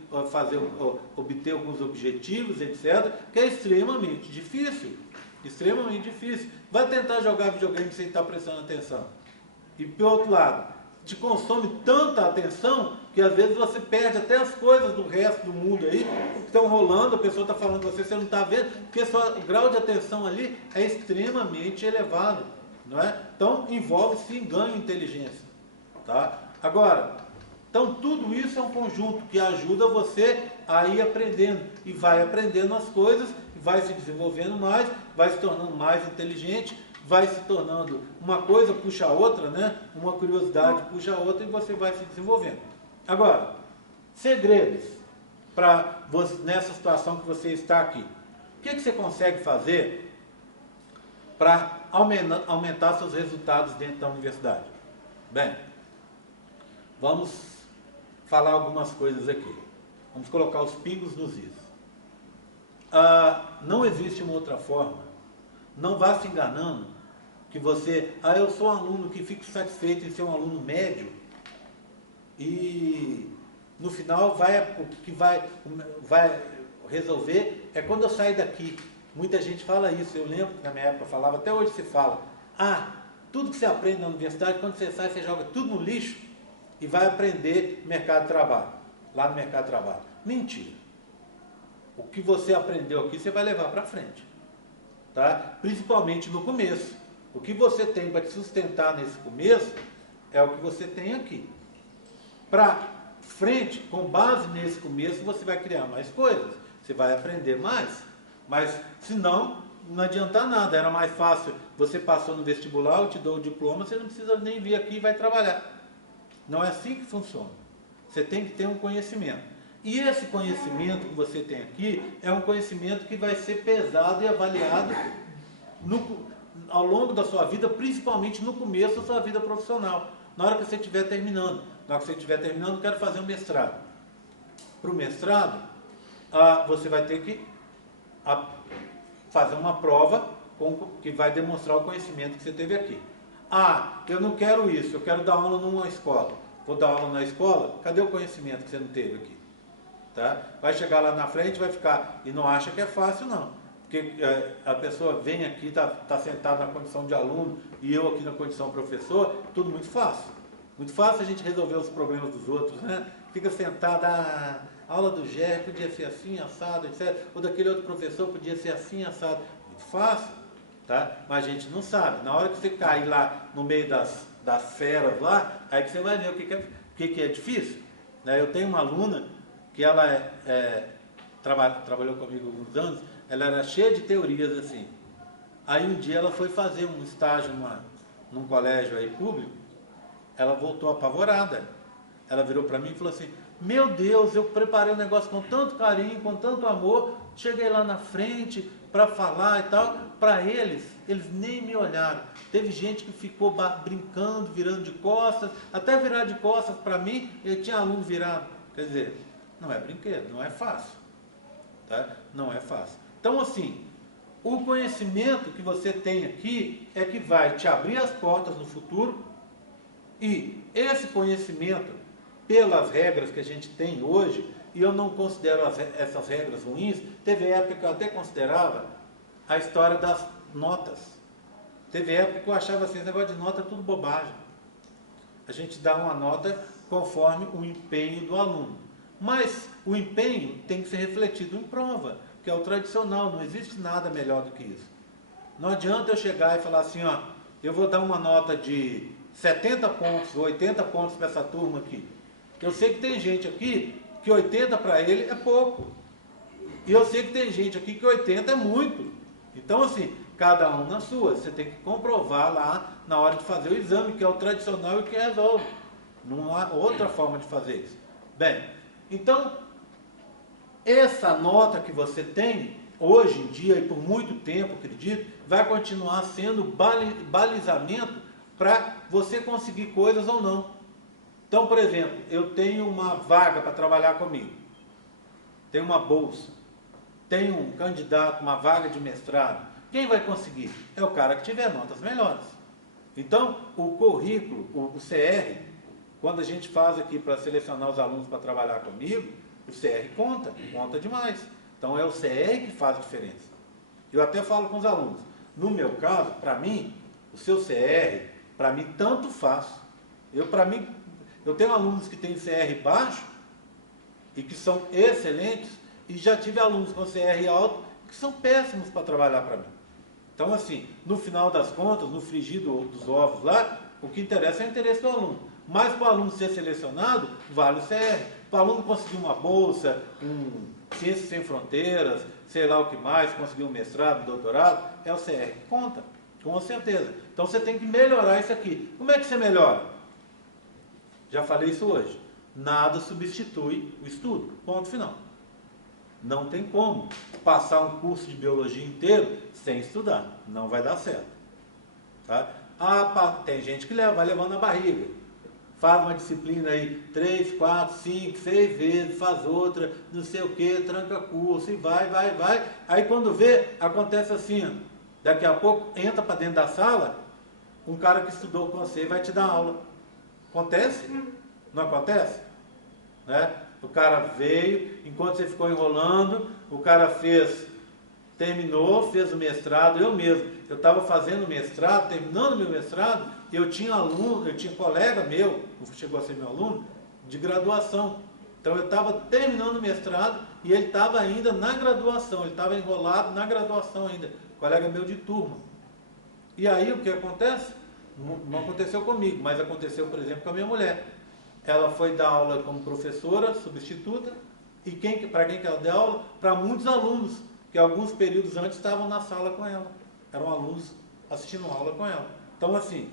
obter alguns objetivos, etc. Que é extremamente difícil. Extremamente difícil. Vai tentar jogar videogame sem estar prestando atenção. E, por outro lado, te consome tanta atenção que às vezes você perde até as coisas do resto do mundo aí, que estão rolando, a pessoa está falando com você não está vendo, porque o grau de atenção ali é extremamente elevado. Não é? Então, envolve sim ganho de inteligência. Tá? Agora, então tudo isso é um conjunto que ajuda você a ir aprendendo. E vai aprendendo as coisas, vai se desenvolvendo mais, vai se tornando mais inteligente, vai se tornando uma coisa puxa a outra, né? Uma curiosidade puxa a outra e você vai se desenvolvendo. Agora, segredos para nessa situação que você está aqui. O que você consegue fazer para aumentar seus resultados dentro da universidade? Bem, vamos falar algumas coisas aqui. Vamos colocar os pingos nos is. Não existe uma outra forma. Não vá se enganando que você... eu sou um aluno que fico satisfeito em ser um aluno médio e no final o que vai resolver é quando eu sair daqui. Muita gente fala isso, eu lembro que na minha época falava, até hoje se fala, tudo que você aprende na universidade, quando você sai, você joga tudo no lixo e vai aprender mercado de trabalho, lá no mercado de trabalho. Mentira. O que você aprendeu aqui, você vai levar para frente. Tá? Principalmente no começo. O que você tem para te sustentar nesse começo é o que você tem aqui. Para frente, com base nesse começo, você vai criar mais coisas. Você vai aprender mais. Mas, se não adianta nada. Era mais fácil. Você passou no vestibular, eu te dou o diploma, você não precisa nem vir aqui e vai trabalhar. Não é assim que funciona. Você tem que ter um conhecimento. E esse conhecimento que você tem aqui é um conhecimento que vai ser pesado e avaliado ao longo da sua vida, principalmente no começo da sua vida profissional. Na hora que você estiver terminando. Na hora que você estiver terminando, eu quero fazer um mestrado. Para o mestrado, você vai ter que fazer uma prova que vai demonstrar o conhecimento que você teve aqui. Eu não quero isso, eu quero dar aula numa escola. Vou dar aula na escola, cadê o conhecimento que você não teve aqui? Tá? Vai chegar lá na frente, vai ficar, e não acha que é fácil não. Porque a pessoa vem aqui, está sentada na condição de aluno, e eu aqui na condição de professor, tudo muito fácil. Muito fácil a gente resolver os problemas dos outros, né? Fica sentado, a aula do GER podia ser assim, assado, etc. Ou daquele outro professor podia ser assim, assado. Muito fácil, tá? Mas a gente não sabe. Na hora que você cair lá no meio das feras lá, aí que você vai ver o que é difícil. Né? Eu tenho uma aluna que ela trabalhou comigo há alguns anos, ela era cheia de teorias assim. Aí um dia ela foi fazer um estágio num colégio aí público, ela voltou apavorada. Ela virou para mim e falou assim, meu Deus, eu preparei um negócio com tanto carinho, com tanto amor, cheguei lá na frente para falar e tal, para eles nem me olharam. Teve gente que ficou brincando, virando de costas, até virar de costas para mim, eu tinha aluno virado. Quer dizer, não é brinquedo, não é fácil. Tá? Não é fácil. Então, assim, o conhecimento que você tem aqui é que vai te abrir as portas no futuro e esse conhecimento, pelas regras que a gente tem hoje, e eu não considero essas regras ruins, teve época que eu até considerava a história das notas. Teve época que eu achava assim, esse negócio de nota é tudo bobagem. A gente dá uma nota conforme o empenho do aluno. Mas o empenho tem que ser refletido em prova, que é o tradicional, não existe nada melhor do que isso. Não adianta eu chegar e falar assim, eu vou dar uma nota de 70 pontos, 80 pontos para essa turma aqui. Eu sei que tem gente aqui que 80 para ele é pouco. E eu sei que tem gente aqui que 80 é muito. Então, assim, cada um na sua. Você tem que comprovar lá na hora de fazer o exame, que é o tradicional e que resolve. Não há outra forma de fazer isso. Bem, então, essa nota que você tem, hoje em dia e por muito tempo, acredito, vai continuar sendo balizamento para você conseguir coisas ou não. Então, por exemplo, eu tenho uma vaga para trabalhar comigo, tenho uma bolsa, tenho um candidato, uma vaga de mestrado. Quem vai conseguir? É o cara que tiver notas melhores. Então, o currículo, o CR, quando a gente faz aqui para selecionar os alunos para trabalhar comigo, o CR conta demais. Então, é o CR que faz a diferença. Eu até falo com os alunos, no meu caso, para mim, o seu CR, para mim, tanto faz. Eu tenho alunos que têm CR baixo e que são excelentes, e já tive alunos com CR alto que são péssimos para trabalhar para mim. Então, assim, no final das contas, no frigir dos ovos lá, o que interessa é o interesse do aluno. Mas para o aluno ser selecionado, vale o CR. Para o aluno conseguir uma bolsa, Ciências Sem Fronteiras, sei lá o que mais, conseguir um mestrado, um doutorado, é o CR que conta, com certeza. Então você tem que melhorar isso aqui. Como é que você melhora? Já falei isso hoje. Nada substitui o estudo. Ponto final. Não tem como passar um curso de biologia inteiro sem estudar. Não vai dar certo. Tá? Tem gente que vai levando a barriga. faz uma disciplina aí 3, 4, 5, 6 vezes, faz outra, não sei o que, tranca curso e vai. Aí quando vê, acontece assim, ó, daqui a pouco entra para dentro da sala, um cara que estudou com você vai te dar aula. Acontece? Não acontece? Né? O cara veio, enquanto você ficou enrolando, o cara terminou, fez o mestrado, eu mesmo. Eu estava fazendo o mestrado, terminando meu mestrado, e eu tinha colega meu, não chegou a ser meu aluno, de graduação. Então eu estava terminando o mestrado e ele estava ainda na graduação, ele estava enrolado na graduação ainda, colega meu de turma. E aí o que acontece? Não aconteceu comigo, mas aconteceu, por exemplo, com a minha mulher. Ela foi dar aula como professora, substituta, e para quem que ela deu aula? Para muitos alunos, que alguns períodos antes estavam na sala com ela. Eram alunos assistindo aula com ela. Então, assim,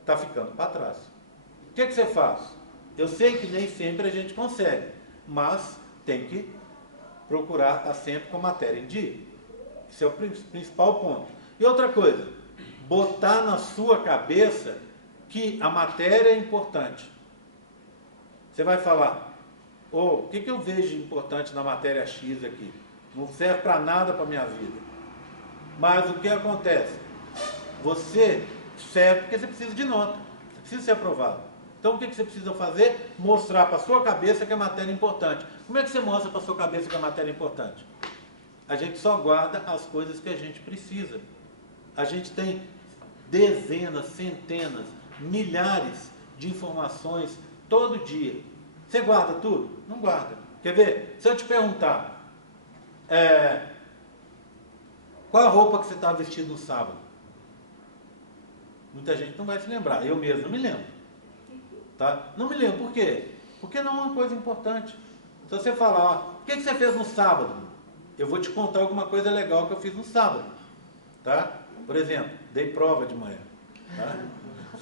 está ficando para trás. O que você faz? Eu sei que nem sempre a gente consegue, mas tem que procurar estar sempre com a matéria em dia. Esse é o principal ponto. E outra coisa, botar na sua cabeça que a matéria é importante. Você vai falar, o que eu vejo de importante na matéria X aqui? Não serve para nada para a minha vida. Mas o que acontece? Você serve porque você precisa de nota. Você precisa ser aprovado. Então o que você precisa fazer? Mostrar para a sua cabeça que a matéria é importante. Como é que você mostra para a sua cabeça que a matéria é importante? A gente só guarda as coisas que a gente precisa. A gente tem dezenas, centenas, milhares de informações todo dia. Você guarda tudo? Não guarda. Quer ver? Se eu te perguntar, qual a roupa que você está vestido no sábado? Muita gente não vai se lembrar. Eu mesmo não me lembro. Tá? Não me lembro. Por quê? Porque não é uma coisa importante. Se você falar, o que você fez no sábado? Eu vou te contar alguma coisa legal que eu fiz no sábado. Tá? Por exemplo, dei prova de manhã. Tá?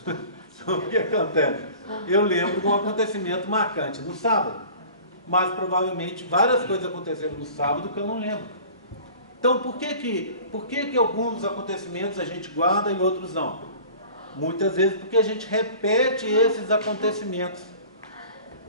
Então, o que acontece? Eu lembro de um acontecimento marcante no sábado, mas provavelmente várias coisas aconteceram no sábado que eu não lembro. Então, por que alguns acontecimentos a gente guarda e outros não? Muitas vezes porque a gente repete esses acontecimentos.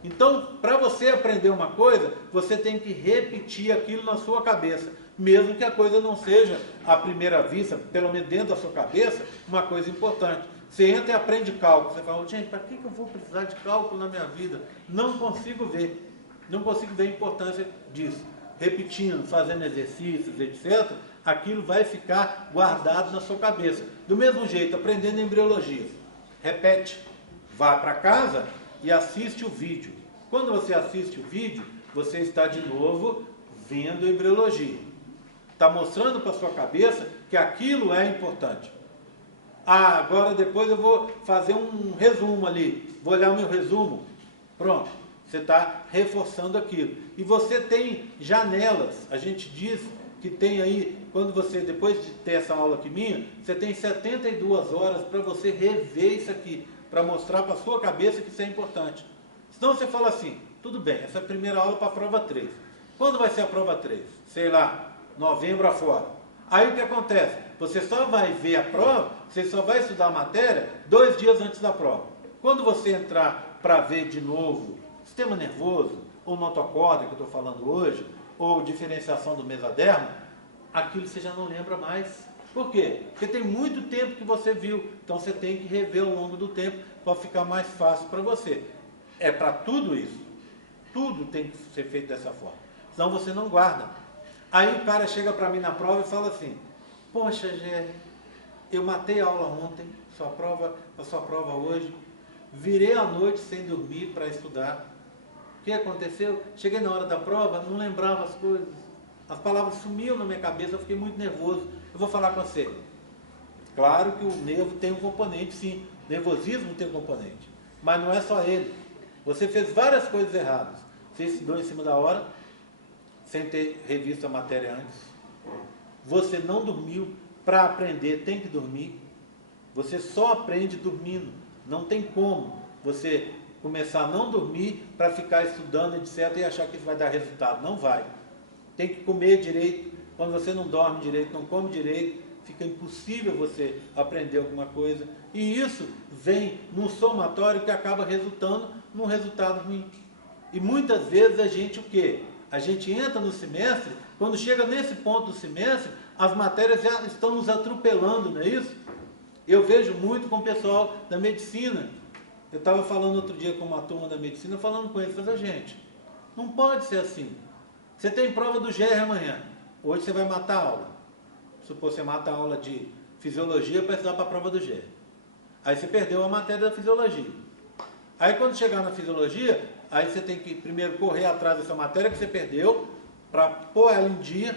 Então, para você aprender uma coisa, você tem que repetir aquilo na sua cabeça, mesmo que a coisa não seja, à primeira vista, pelo menos dentro da sua cabeça, uma coisa importante. Você entra e aprende cálculo. Você fala, gente, para que eu vou precisar de cálculo na minha vida? Não consigo ver. Não consigo ver a importância disso. Repetindo, fazendo exercícios, etc., aquilo vai ficar guardado na sua cabeça. Do mesmo jeito, aprendendo embriologia. Repete. Vá para casa e assiste o vídeo. Quando você assiste o vídeo, você está de novo vendo embriologia. Está mostrando para a sua cabeça que aquilo é importante. Agora depois eu vou fazer um resumo ali. Vou olhar o meu resumo. Pronto. Você está reforçando aquilo. E você tem janelas. A gente diz que tem aí, quando você, depois de ter essa aula aqui minha, você tem 72 horas para você rever isso aqui. Para mostrar para a sua cabeça que isso é importante. Senão você fala assim, tudo bem, essa é a primeira aula para a prova 3. Quando vai ser a prova 3? Sei lá, novembro afora. Aí o que acontece? Você só vai ver a prova, você só vai estudar a matéria 2 dias antes da prova. Quando você entrar para ver de novo sistema nervoso, ou notocorda, que eu estou falando hoje, ou diferenciação do mesodermo, aquilo você já não lembra mais. Por quê? Porque tem muito tempo que você viu, então você tem que rever ao longo do tempo para ficar mais fácil para você. É para tudo isso. Tudo tem que ser feito dessa forma. Senão você não guarda. Aí o cara chega para mim na prova e fala assim, poxa, Gé, eu matei a aula ontem, a sua prova hoje, virei a noite sem dormir para estudar. O que aconteceu? Cheguei na hora da prova, não lembrava as coisas. As palavras sumiam na minha cabeça, eu fiquei muito nervoso. Eu vou falar com você. Claro que o nervo tem um componente, sim. Nervosismo tem um componente. Mas não é só ele. Você fez várias coisas erradas. Você estudou em cima da hora, sem ter revisto a matéria antes. Você não dormiu. Para aprender, tem que dormir. Você só aprende dormindo. Não tem como você começar a não dormir para ficar estudando, etc., e achar que isso vai dar resultado. Não vai. Tem que comer direito. Quando você não dorme direito, não come direito, fica impossível você aprender alguma coisa. E isso vem num somatório que acaba resultando num resultado ruim. E muitas vezes a gente o quê? A gente entra no semestre, quando chega nesse ponto do semestre, as matérias já estão nos atropelando, não é isso? Eu vejo muito com o pessoal da medicina. Eu estava falando outro dia com uma turma da medicina, falando com eles, falando, gente, não pode ser assim. Você tem prova do GR amanhã, hoje você vai matar a aula. Supor, você mata a aula de fisiologia para estudar para a prova do GR. Aí você perdeu a matéria da fisiologia. Aí quando chegar na fisiologia, aí você tem que primeiro correr atrás dessa matéria que você perdeu, para pôr ela em dia,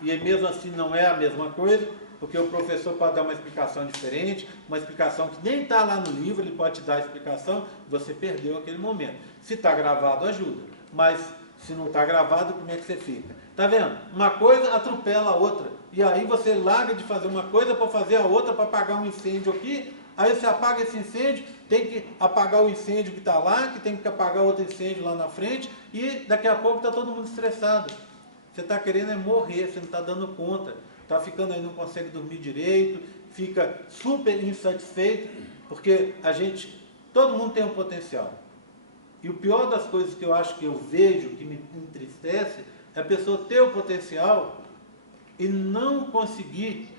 e mesmo assim não é a mesma coisa, porque o professor pode dar uma explicação diferente, uma explicação que nem está lá no livro, ele pode te dar a explicação, você perdeu aquele momento. Se está gravado, ajuda, mas se não está gravado, como é que você fica? Está vendo? Uma coisa atropela a outra, e aí você larga de fazer uma coisa para fazer a outra, para apagar um incêndio aqui, aí você apaga esse incêndio, tem que apagar o incêndio que está lá, que tem que apagar outro incêndio lá na frente, e daqui a pouco está todo mundo estressado. Você está querendo morrer, você não está dando conta. Está ficando aí, não consegue dormir direito, fica super insatisfeito, porque todo mundo tem um potencial. E o pior das coisas que eu acho que eu vejo, que me entristece, é a pessoa ter o potencial e não conseguir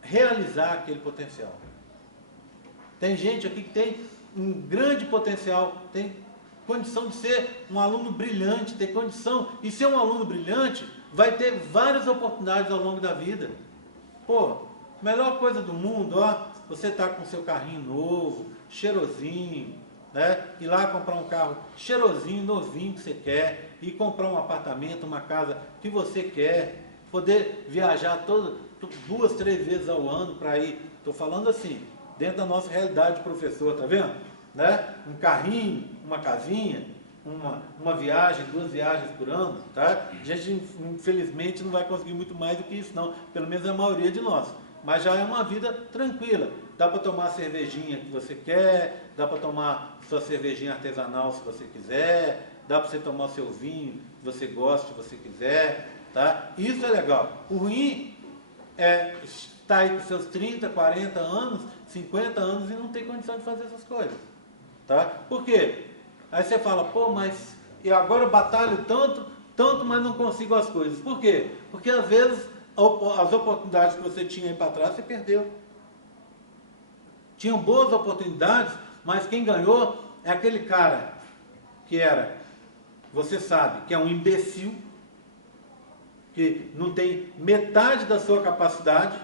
realizar aquele potencial. Tem gente aqui que tem um grande potencial, tem condição de ser um aluno brilhante, tem condição, e ser um aluno brilhante vai ter várias oportunidades ao longo da vida. Pô, melhor coisa do mundo, ó, você tá com seu carrinho novo, cheirosinho, né? Ir lá comprar um carro cheirosinho, novinho que você quer, e comprar um apartamento, uma casa que você quer, poder viajar 2, 3 vezes ao ano para ir, estou falando assim, dentro da nossa realidade de professor, tá vendo? Né? Um carrinho, uma casinha, uma viagem, 2 viagens por ano, tá? A gente, infelizmente, não vai conseguir muito mais do que isso, não. Pelo menos a maioria de nós. Mas já é uma vida tranquila. Dá para tomar a cervejinha que você quer, dá para tomar sua cervejinha artesanal se você quiser, dá para você tomar o seu vinho que você gosta, se você quiser, tá? Isso é legal. O ruim é estar aí com seus 30, 40 anos, 50 anos e não ter condição de fazer essas coisas. Tá? Por quê? Aí você fala, pô, mas agora eu batalho tanto, mas não consigo as coisas. Por quê? Porque às vezes as oportunidades que você tinha aí para trás, você perdeu. Tinham boas oportunidades, mas quem ganhou é aquele cara que você sabe, que é um imbecil, que não tem metade da sua capacidade,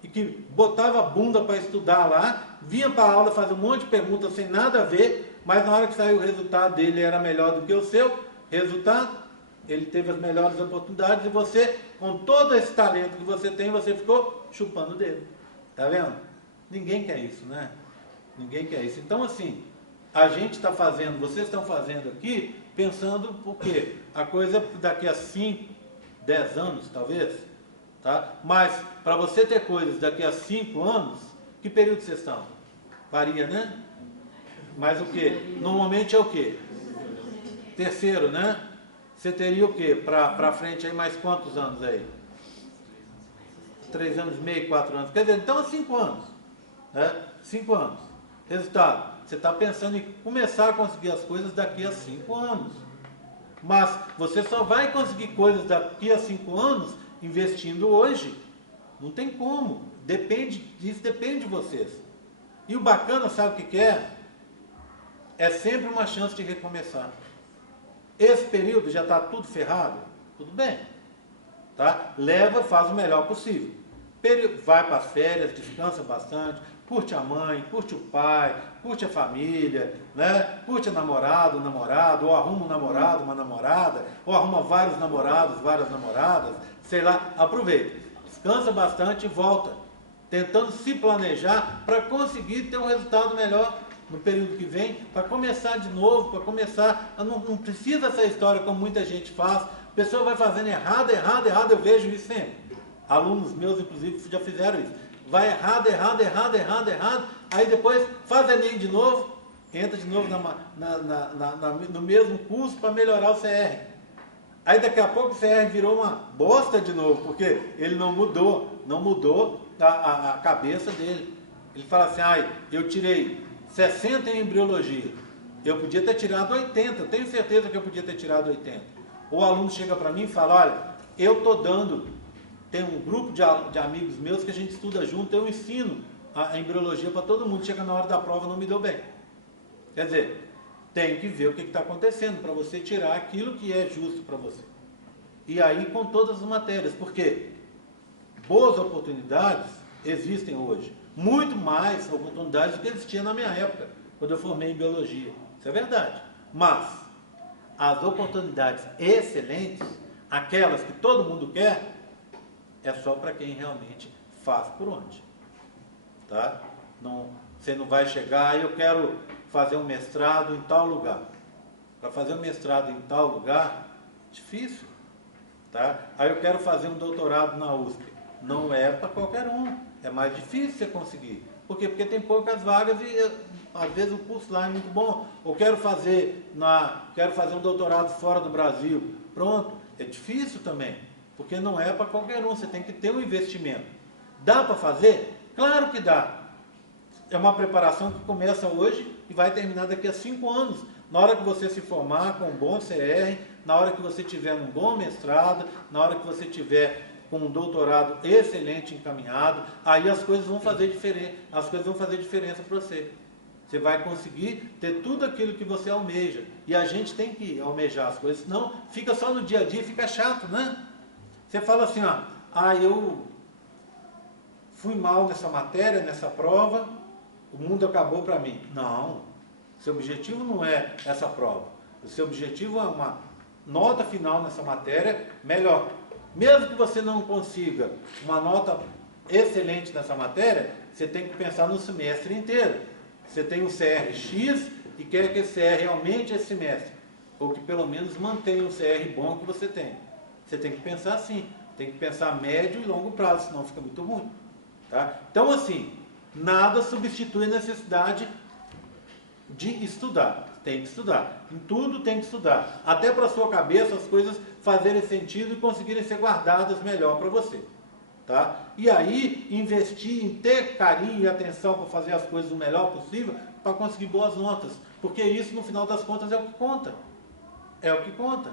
e que botava a bunda para estudar lá, vinha para a aula fazer um monte de perguntas sem nada a ver, mas na hora que saiu o resultado dele era melhor do que o seu resultado, ele teve as melhores oportunidades e você, com todo esse talento que você tem, você ficou chupando o dedo. Tá vendo? Ninguém quer isso, né? Ninguém quer isso. Então, assim, a gente está fazendo, vocês estão fazendo aqui, pensando por quê? A coisa daqui a 5, 10 anos, talvez, tá? Mas, para você ter coisas daqui a 5 anos, que período vocês estão? Varia, né? Mas o quê? Normalmente é o quê? Terceiro, né? Você teria o quê? Para frente aí mais quantos anos aí? 3 anos e meio, 4 anos. Quer dizer, então 5 anos. Né? 5 anos. Resultado, você está pensando em começar a conseguir as coisas daqui a 5 anos. Mas você só vai conseguir coisas daqui a 5 anos investindo hoje. Não tem como. Isso depende de vocês. E o bacana, sabe o que é? É sempre uma chance de recomeçar. Esse período já está tudo ferrado? Tudo bem. Tá? Leva, faz o melhor possível. Vai para as férias, descansa bastante, curte a mãe, curte o pai, curte a família, né? Curte a namorado, ou arruma um namorado, uma namorada, ou arruma vários namorados, várias namoradas, sei lá, aproveita. Descansa bastante e volta, tentando se planejar para conseguir ter um resultado melhor no período que vem, para começar de novo, para começar, não precisa essa história como muita gente faz, a pessoa vai fazendo errado, eu vejo isso sempre. Alunos meus, inclusive, já fizeram isso. Vai errado, aí depois faz Enem de novo, entra de novo no mesmo curso para melhorar o CR. Aí daqui a pouco o CR virou uma bosta de novo, porque ele não mudou a cabeça dele. Ele fala assim, eu tirei 60 em embriologia, eu podia ter tirado 80, eu tenho certeza que eu podia ter tirado 80. O aluno chega para mim e fala, olha, eu estou dando, tem um grupo de amigos meus que a gente estuda junto, eu ensino a embriologia para todo mundo, chega na hora da prova não me deu bem. Quer dizer, tem que ver o que está acontecendo para você tirar aquilo que é justo para você. E aí com todas as matérias, porque boas oportunidades existem hoje, muito mais oportunidades do que existia na minha época, quando eu formei em biologia. Isso é verdade. Mas as oportunidades excelentes, aquelas que todo mundo quer, é só para quem realmente faz por onde. Tá? Você não vai chegar, eu quero fazer um mestrado em tal lugar. Para fazer um mestrado em tal lugar, difícil. Tá? Aí eu quero fazer um doutorado na USP. Não é para qualquer um. É mais difícil você conseguir. Por quê? Porque tem poucas vagas e às vezes o curso lá é muito bom. Ou quero fazer um doutorado fora do Brasil. Pronto. É difícil também. Porque não é para qualquer um. Você tem que ter um investimento. Dá para fazer? Claro que dá. É uma preparação que começa hoje e vai terminar daqui a 5 anos. Na hora que você se formar com um bom CR, na hora que você tiver um bom mestrado, na hora que você tiver com um doutorado excelente encaminhado, aí as coisas vão fazer diferença, para você. Você vai conseguir ter tudo aquilo que você almeja. E a gente tem que almejar as coisas, senão fica só no dia a dia, fica chato, né? Você fala assim, eu fui mal nessa matéria, nessa prova, o mundo acabou para mim. Não, seu objetivo não é essa prova. O seu objetivo é uma nota final nessa matéria melhor. Mesmo que você não consiga uma nota excelente nessa matéria, você tem que pensar no semestre inteiro. Você tem um CR X e quer que esse CR aumente esse semestre. Ou que pelo menos mantenha o CR bom que você tem. Você tem que pensar assim. Tem que pensar médio e longo prazo, senão fica muito ruim. Tá? Então assim, nada substitui a necessidade de estudar. Tem que estudar. Em tudo tem que estudar. Até para a sua cabeça as coisas fazerem sentido e conseguirem ser guardadas melhor para você. Tá? E aí, investir em ter carinho e atenção para fazer as coisas o melhor possível, para conseguir boas notas. Porque isso, no final das contas, é o que conta. É o que conta.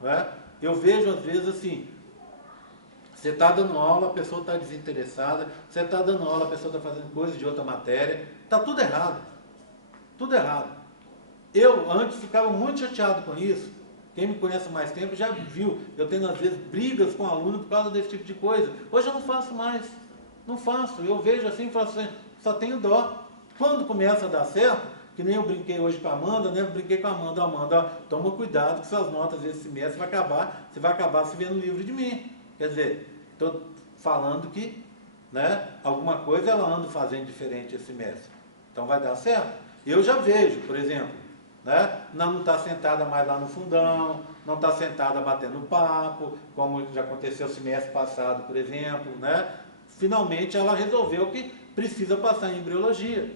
Né? Eu vejo, às vezes, assim, você está dando aula, a pessoa está desinteressada, você está dando aula, a pessoa está fazendo coisa de outra matéria, está tudo errado. Tudo errado. Eu, antes, ficava muito chateado com isso. Quem me conhece há mais tempo já viu, eu tendo às vezes brigas com aluno por causa desse tipo de coisa. Hoje eu não faço mais, não faço. Eu vejo assim e falo assim, só tenho dó. Quando começa a dar certo, que nem eu brinquei hoje com a Amanda, né? Eu brinquei com a Amanda, ó, toma cuidado que suas notas esse semestre você vai acabar se vendo livre de mim. Quer dizer, estou falando que, né, alguma coisa ela anda fazendo diferente esse semestre. Então vai dar certo. Eu já vejo, por exemplo, né? Não está sentada mais lá no fundão, não está sentada batendo papo, como já aconteceu o semestre passado, por exemplo, né? Finalmente ela resolveu que precisa passar em embriologia.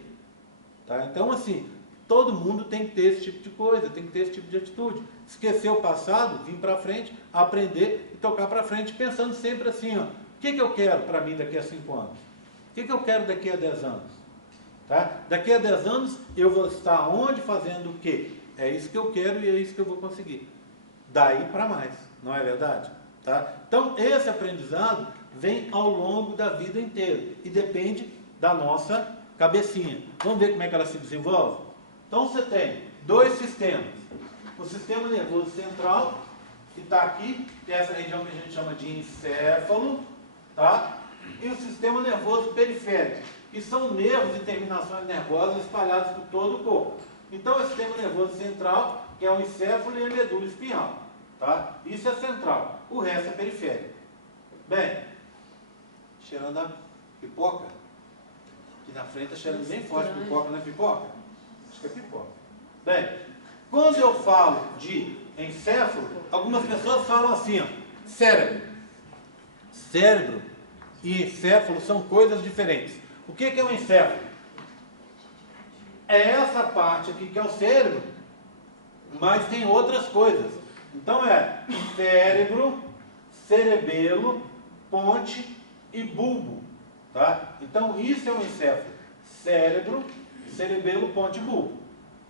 Tá? Então, assim, todo mundo tem que ter esse tipo de coisa, tem que ter esse tipo de atitude. Esquecer o passado, vir para frente, aprender e tocar para frente, pensando sempre assim, ó, o que eu quero para mim daqui a 5 anos? O que eu quero daqui a 10 anos? Tá? Daqui a 10 anos eu vou estar onde, fazendo o quê? É isso que eu quero e é isso que eu vou conseguir. Daí para mais, não é verdade? Tá? Então esse aprendizado vem ao longo da vida inteira e depende da nossa cabecinha. Vamos ver como é que ela se desenvolve? Então você tem 2 sistemas. O sistema nervoso central, que está aqui, que é essa região que a gente chama de encéfalo, tá? E o sistema nervoso periférico, que são nervos e terminações nervosas espalhados por todo o corpo. Então, o sistema nervoso central, que é o encéfalo e a medula espinhal. Tá? Isso é central. O resto é periférico. Bem, cheirando a pipoca. Aqui na frente está cheirando bem forte pipoca, não é pipoca? Acho que é pipoca. Bem, quando eu falo de encéfalo, algumas pessoas falam assim, ó, cérebro. Cérebro e encéfalo são coisas diferentes. O que é o encéfalo? É essa parte aqui que é o cérebro, mas tem outras coisas. Então é cérebro, cerebelo, ponte e bulbo. Tá? Então isso é um encéfalo. Cérebro, cerebelo, ponte e bulbo.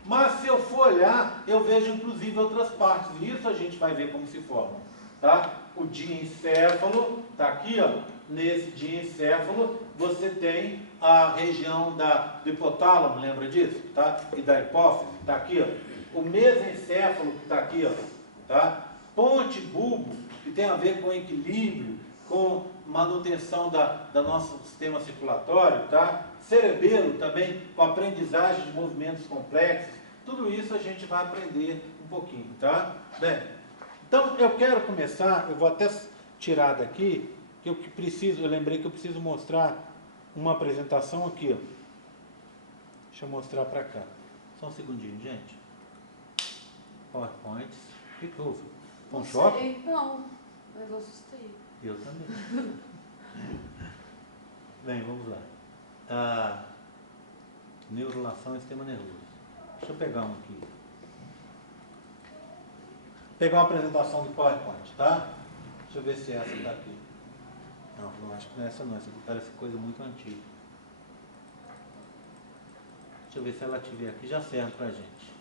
Mas se eu for olhar, eu vejo inclusive outras partes. E isso a gente vai ver como se forma. Tá? O diencéfalo está aqui, ó. Nesse diencéfalo você tem a região do hipotálamo, lembra disso? Tá? E da hipófise, está aqui, ó. O mesencéfalo que está aqui, ó. Tá? Ponte, bulbo, que tem a ver com equilíbrio, com manutenção do nosso sistema circulatório, tá? Cerebelo também, com aprendizagem de movimentos complexos. Tudo isso a gente vai aprender um pouquinho, tá? Bem, então eu quero começar, eu vou até tirar daqui, que eu lembrei que eu preciso mostrar uma apresentação aqui, ó. Deixa eu mostrar para cá. Só um segundinho, gente. PowerPoint. O que houve? Foi um choque? Não, mas eu assustei. Eu também. Bem, vamos lá. Neurulação e sistema nervoso. Deixa eu pegar um aqui. Vou pegar uma apresentação do PowerPoint, tá? Deixa eu ver se essa está aqui. Não, acho que não é essa não. Essa aqui parece coisa muito antiga. Deixa eu ver se ela estiver aqui, já serve pra gente.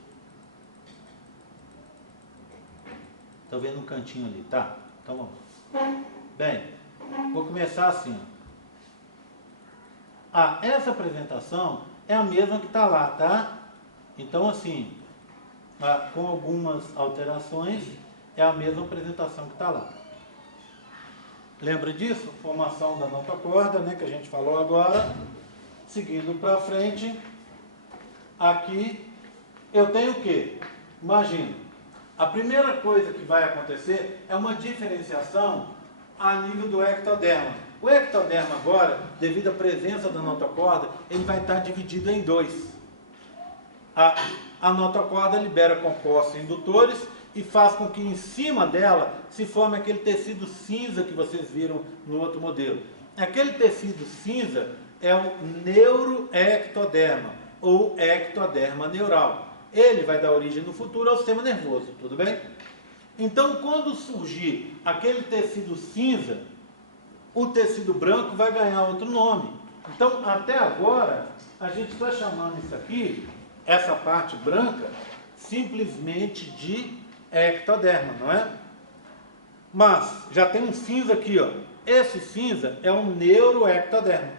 Estou vendo um cantinho ali, tá? Então vamos. Bem, vou começar assim. Essa apresentação é a mesma que está lá, tá? Então assim, com algumas alterações, é a mesma apresentação que está lá. Lembra disso? Formação da notocorda, né, que a gente falou agora. Seguindo para frente, aqui eu tenho o quê? Imagina, a primeira coisa que vai acontecer é uma diferenciação a nível do ectoderma. O ectoderma agora, devido à presença da notocorda, ele vai estar dividido em dois. A notocorda libera compostos indutores e faz com que em cima dela se forme aquele tecido cinza que vocês viram no outro modelo. Aquele tecido cinza é o neuroectoderma, ou ectoderma neural. Ele vai dar origem no futuro ao sistema nervoso, tudo bem? Então, quando surgir aquele tecido cinza, o tecido branco vai ganhar outro nome. Então, até agora, a gente está chamando isso aqui, essa parte branca, simplesmente de ectoderma, não é? Mas, já tem um cinza aqui, ó. Esse cinza é um neuroectoderma,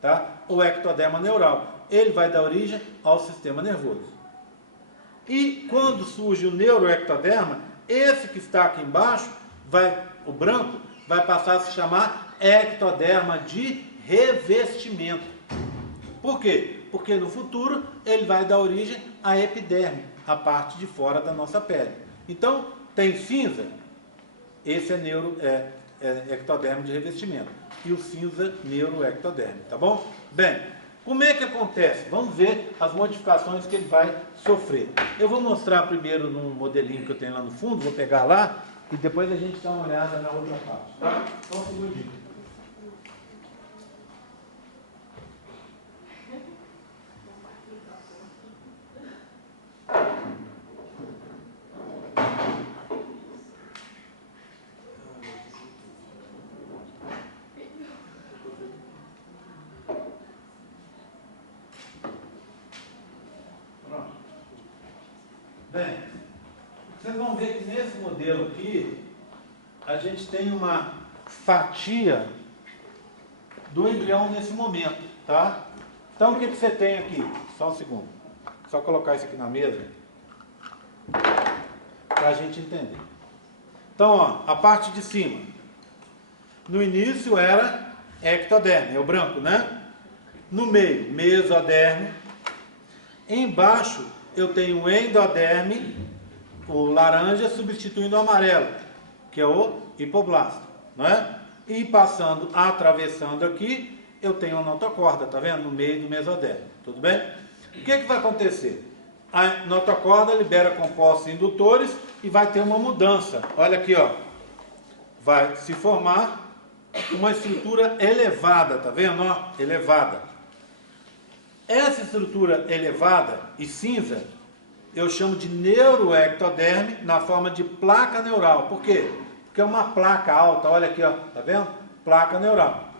tá? O ectoderma neural. Ele vai dar origem ao sistema nervoso. E quando surge o neuroectoderma, esse que está aqui embaixo, o branco, vai passar a se chamar ectoderma de revestimento. Por quê? Porque no futuro ele vai dar origem à epiderme, a parte de fora da nossa pele. Então, tem cinza, esse é ectoderma de revestimento. E o cinza, neuroectoderme, tá bom? Bem, como é que acontece? Vamos ver as modificações que ele vai sofrer. Eu vou mostrar primeiro num modelinho que eu tenho lá no fundo, vou pegar lá, e depois a gente dá uma olhada na outra parte, tá? Só um segundinho. Bem, vocês vão ver que nesse modelo aqui, a gente tem uma fatia do embrião nesse momento, tá? Então, o que você tem aqui? Só um segundo. Só colocar isso aqui na mesa, para a gente entender. Então, ó, a parte de cima. No início era ectoderme, é o branco, né? No meio, mesoderme. Embaixo, eu tenho o endoderme, o laranja, substituindo o amarelo, que é o hipoblasto, não é? E passando, atravessando aqui, eu tenho a notocorda, tá vendo? No meio do mesoderme, tudo bem? O que vai acontecer? A notocorda libera compostos indutores e vai ter uma mudança. Olha aqui, ó. Vai se formar uma estrutura elevada, tá vendo? Ó, elevada. Essa estrutura elevada e cinza eu chamo de neuroectoderme na forma de placa neural. Por quê? Porque é uma placa alta, olha aqui, ó, tá vendo? Placa neural.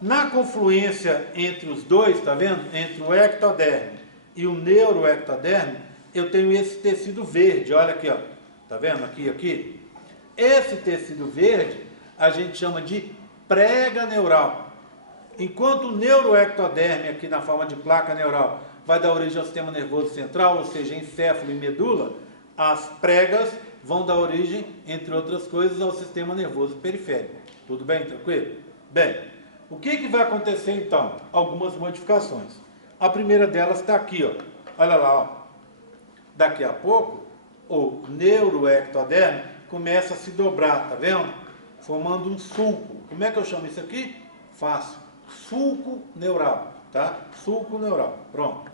Na confluência entre os dois, tá vendo? Entre o ectoderme e o neuroectoderme, eu tenho esse tecido verde, olha aqui, ó. Tá vendo? Aqui. Esse tecido verde a gente chama de prega neural. Enquanto o neuroectoderme, aqui na forma de placa neural, vai dar origem ao sistema nervoso central, ou seja, encéfalo e medula, as pregas vão dar origem, entre outras coisas, ao sistema nervoso periférico. Tudo bem? Tranquilo? Bem, o que vai acontecer então? Algumas modificações. A primeira delas está aqui, ó. Olha lá, ó. Daqui a pouco, o neuroectoderme começa a se dobrar, tá vendo? Formando um sulco. Como é que eu chamo isso aqui? Fácil. Sulco neural, tá? Sulco neural. Pronto.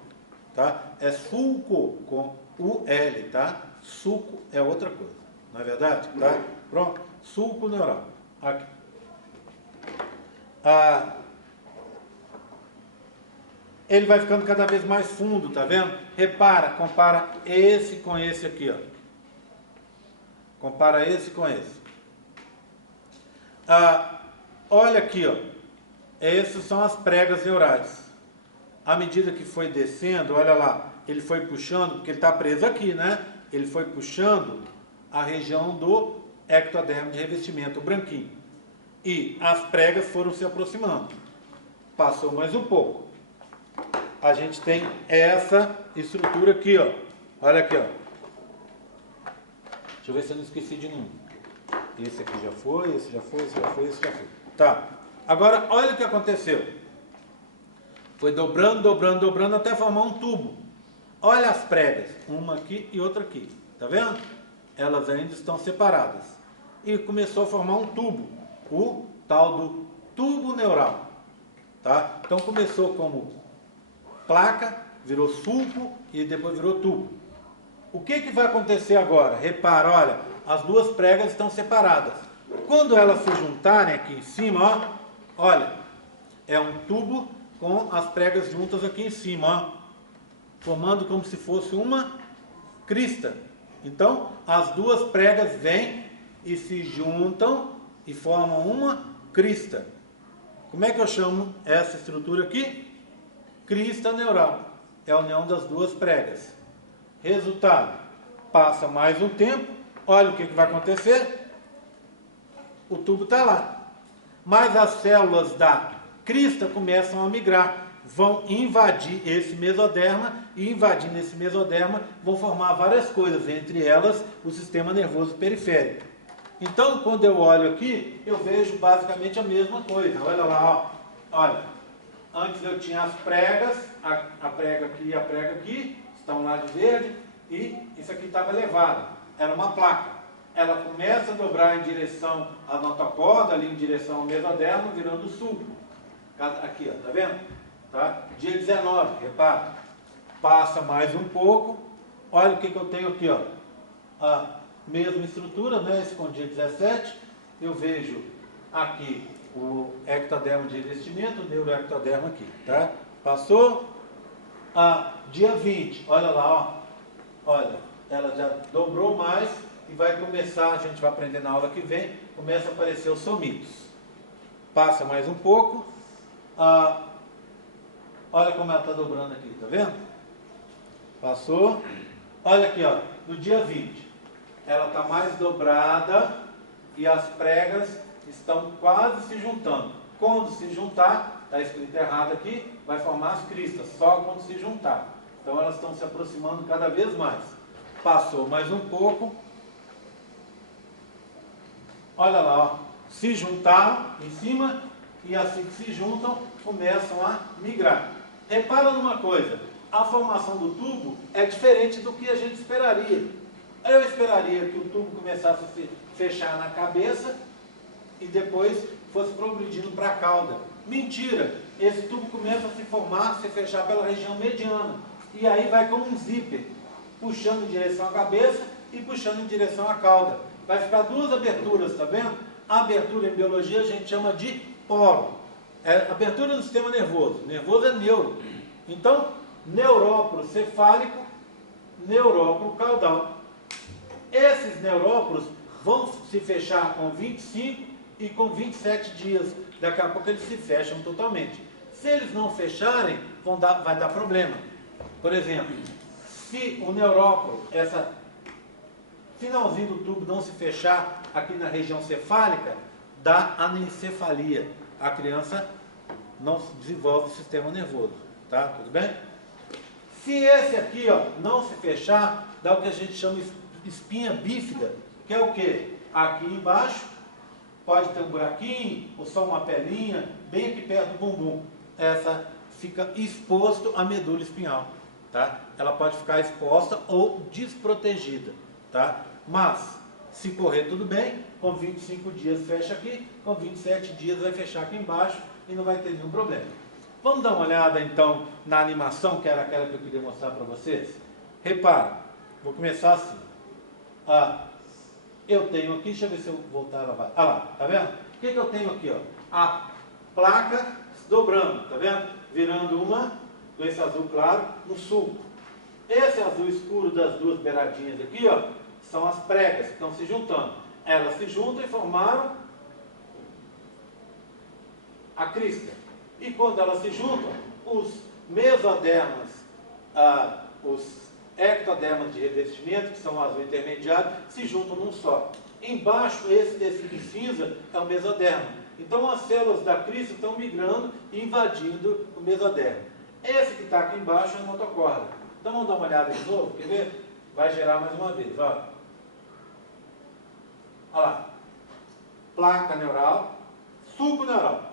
Tá? É sulco com UL, tá? Sulco é outra coisa. Não é verdade? Tá? Pronto. Sulco neural. Aqui. Ele vai ficando cada vez mais fundo, tá vendo? Repara, compara esse com esse aqui, ó. Compara esse com esse. Olha aqui, ó. Essas são as pregas neurais. À medida que foi descendo, olha lá, ele foi puxando, porque ele está preso aqui, né? Ele foi puxando a região do ectoderme de revestimento, o branquinho. E as pregas foram se aproximando. Passou mais um pouco. A gente tem essa estrutura aqui, ó. Olha aqui, ó. Deixa eu ver se eu não esqueci de nenhum. Esse aqui já foi, esse já foi, esse já foi, esse já foi. Tá. Agora, olha o que aconteceu. Foi dobrando até formar um tubo. Olha as pregas, uma aqui e outra aqui. Tá vendo? Elas ainda estão separadas. E começou a formar um tubo, o tal do tubo neural. Tá? Então começou como placa, virou sulco e depois virou tubo. O que vai acontecer agora? Repara, olha, as duas pregas estão separadas. Quando elas se juntarem aqui em cima, ó, olha, é um tubo com as pregas juntas aqui em cima, ó, formando como se fosse uma crista. Então, as duas pregas vêm e se juntam e formam uma crista. Como é que eu chamo essa estrutura aqui? Crista neural. É a união das duas pregas. Resultado, passa mais um tempo, olha o que vai acontecer. O tubo está lá. Mas as células da crista começam a migrar, vão invadir esse mesoderma e invadindo esse mesoderma vão formar várias coisas, entre elas o sistema nervoso periférico. Então, quando eu olho aqui, eu vejo basicamente a mesma coisa. Olha lá, ó. Olha, antes eu tinha as pregas, a prega aqui e a prega aqui, estão lá de verde, e isso aqui estava elevado, era uma placa. Ela começa a dobrar em direção à notocorda, ali em direção ao mesodermo, virando sulco. Aqui, ó, tá vendo? Tá? Dia 19, repara. Passa mais um pouco. Olha o que eu tenho aqui, ó. A mesma estrutura, né? Esse com dia 17. Eu vejo aqui o ectodermo de revestimento, o neuroectodermo aqui, tá? Passou. Dia 20, olha lá, ó. Olha, ela já dobrou mais e vai começar, a gente vai aprender na aula que vem, começa a aparecer os somitos. Passa mais um pouco. Olha como ela está dobrando aqui, tá vendo? Passou. Olha aqui, ó, no dia 20. Ela está mais dobrada e as pregas estão quase se juntando. Quando se juntar, está escrito errado aqui, vai formar as cristas, só quando se juntar. Então elas estão se aproximando cada vez mais. Passou mais um pouco. Olha lá, ó, se juntaram em cima e assim que se juntam, começam a migrar. Repara numa coisa, a formação do tubo é diferente do que a gente esperaria. Eu esperaria que o tubo começasse a se fechar na cabeça e depois fosse progredindo para a cauda. Mentira! Esse tubo começa a se formar, se fechar pela região mediana. E aí vai como um zíper, puxando em direção à cabeça e puxando em direção à cauda. Vai ficar duas aberturas, tá vendo? A abertura em biologia a gente chama de poro. É abertura do sistema nervoso. Nervoso é neuro. Então, neuróporo cefálico neuróculo caudal. Esses neuróculos vão se fechar com 25 e com 27 dias. Daqui a pouco eles se fecham totalmente. Se eles não fecharem, vai dar problema. Por exemplo, se o neuróculo, essa finalzinho do tubo não se fechar aqui na região cefálica, dá anencefalia. A criança não desenvolve o sistema nervoso. Tá? Tudo bem? Se esse aqui, ó, não se fechar, dá o que a gente chama de espinha bífida, que é o quê? Aqui embaixo pode ter um buraquinho, ou só uma pelinha, bem aqui perto do bumbum. Essa fica exposto à medula espinhal, tá? Ela pode ficar exposta ou desprotegida, tá? Mas, se correr tudo bem, com 25 dias fecha aqui, com 27 dias vai fechar aqui embaixo e não vai ter nenhum problema. Vamos dar uma olhada então na animação, que era aquela que eu queria mostrar para vocês? Repara, vou começar assim. Eu tenho aqui, deixa eu ver se eu voltar a lavar. Ah lá, tá vendo? O que eu tenho aqui, ó? A placa se dobrando, tá vendo? Virando uma, com esse azul claro, no sulco. Esse azul escuro das duas beiradinhas aqui, ó, são as pregas que estão se juntando. Elas se juntam e formaram a crista. E quando elas se juntam, os mesodermas, os ectodermas de revestimento, que são o azul intermediário, se juntam num só. Embaixo, esse tecido cinza é o mesoderma. Então, as células da crista estão migrando e invadindo o mesoderma. Esse que está aqui embaixo é a notocorda. Então, vamos dar uma olhada de novo, quer ver? Vai gerar mais uma vez, ó. Olha lá. Placa neural, sulco neural.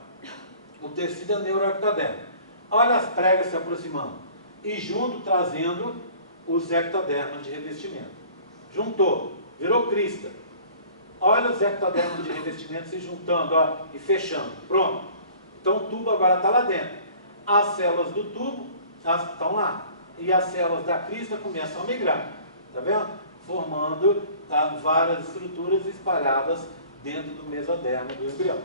O tecido é neuroectoderma. Olha as pregas se aproximando. E junto, trazendo os ectodermas de revestimento. Juntou, virou crista. Olha os ectodermas de revestimento se juntando, ó, e fechando. Pronto. Então o tubo agora está lá dentro. As células do tubo estão lá. E as células da crista começam a migrar. Está vendo? Formando várias estruturas espalhadas dentro do mesoderma do embrião.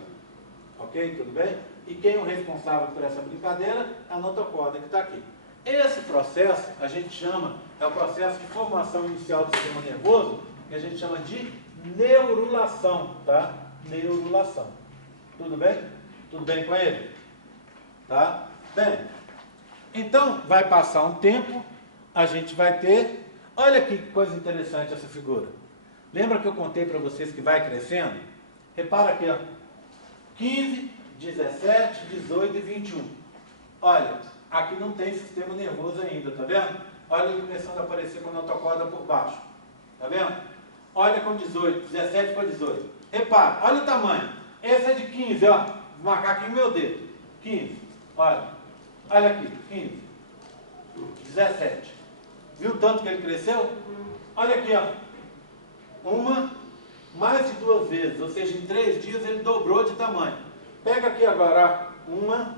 Ok? Tudo bem? E quem é o responsável por essa brincadeira é a notocorda que está aqui. Esse processo a gente chama, é o processo de formação inicial do sistema nervoso, que a gente chama de neurulação, tá? Neurulação. Tudo bem? Tudo bem com ele? Tá? Bem, então vai passar um tempo, a gente vai ter, olha que coisa interessante essa figura. Lembra que eu contei para vocês que vai crescendo? Repara aqui, ó. 15, 17, 18 e 21. Olha, aqui não tem sistema nervoso ainda, tá vendo? Olha ele começando a aparecer com a notocorda por baixo. Tá vendo? Olha com 18, 17 com 18. Repara, olha o tamanho. Esse é de 15, ó. Vou marcar aqui o meu dedo. 15. Olha. Olha aqui, 15. 17. Viu o tanto que ele cresceu? Olha aqui, ó. Mais de 2 vezes, ou seja, em 3 dias ele dobrou de tamanho. Pega aqui agora, 1,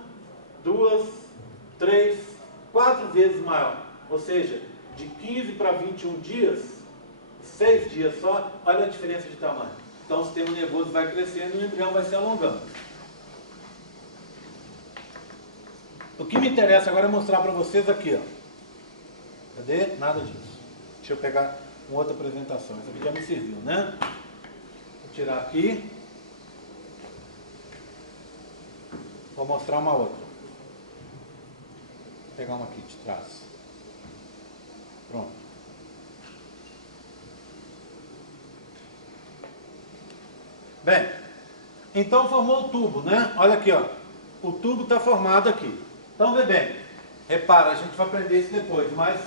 2, 3, 4 vezes maior. Ou seja, de 15 para 21 dias, 6 dias só, olha a diferença de tamanho. Então o sistema nervoso vai crescendo e o embrião vai se alongando. O que me interessa agora é mostrar para vocês aqui, ó. Cadê? Nada disso. Deixa eu pegar uma outra apresentação. Essa aqui já me serviu, né? Vou tirar aqui. Vou mostrar uma outra. Vou pegar uma aqui de trás. Pronto. Bem, então formou o tubo, né? Olha aqui, ó. O tubo está formado aqui. Então, vê bem. Repara, a gente vai aprender isso depois, mas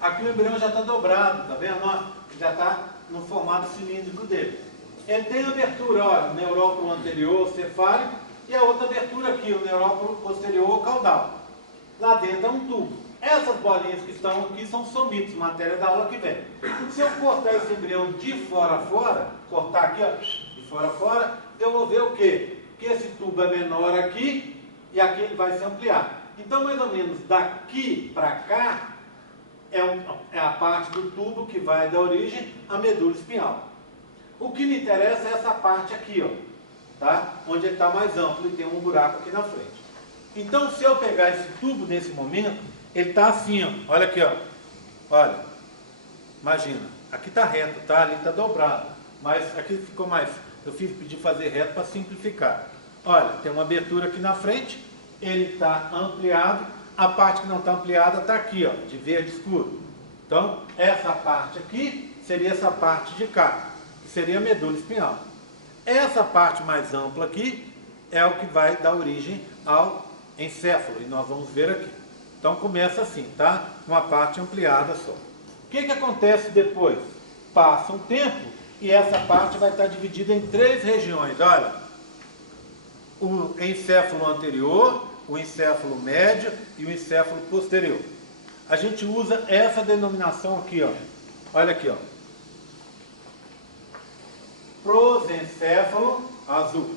aqui o embrião já está dobrado, tá vendo? Ó, já está no formato cilíndrico dele. Ele tem abertura, ó, o neuróculo anterior cefálico e a outra abertura aqui, o neuróculo posterior caudal. Lá dentro é um tubo. Essas bolinhas que estão aqui são somitos, matéria da aula que vem. Se eu cortar esse embrião de fora a fora, cortar aqui, ó, de fora a fora, eu vou ver o quê? Que esse tubo é menor aqui e aqui ele vai se ampliar. Então, mais ou menos daqui para cá é a parte do tubo que vai dar origem à medula espinhal. O que me interessa é essa parte aqui, ó, tá? Onde ele está mais amplo e tem um buraco aqui na frente. Então, se eu pegar esse tubo nesse momento, ele está assim, ó. Olha aqui, ó. Olha. Imagina, aqui está reto, tá? Ali está dobrado. Mas aqui ficou mais... Eu pedi fazer reto para simplificar. Olha, tem uma abertura aqui na frente, ele está ampliado, a parte que não está ampliada está aqui, ó, de verde escuro. Então, essa parte aqui seria essa parte de cá, que seria a medula espinhal. Essa parte mais ampla aqui é o que vai dar origem ao encéfalo, e nós vamos ver aqui. Então, começa assim, tá? Uma parte ampliada só. O que acontece depois? Passa um tempo e essa parte vai estar dividida em 3 regiões. Olha, o encéfalo anterior, o encéfalo médio e o encéfalo posterior. A gente usa essa denominação aqui, ó. Olha aqui, ó. Prosencéfalo azul,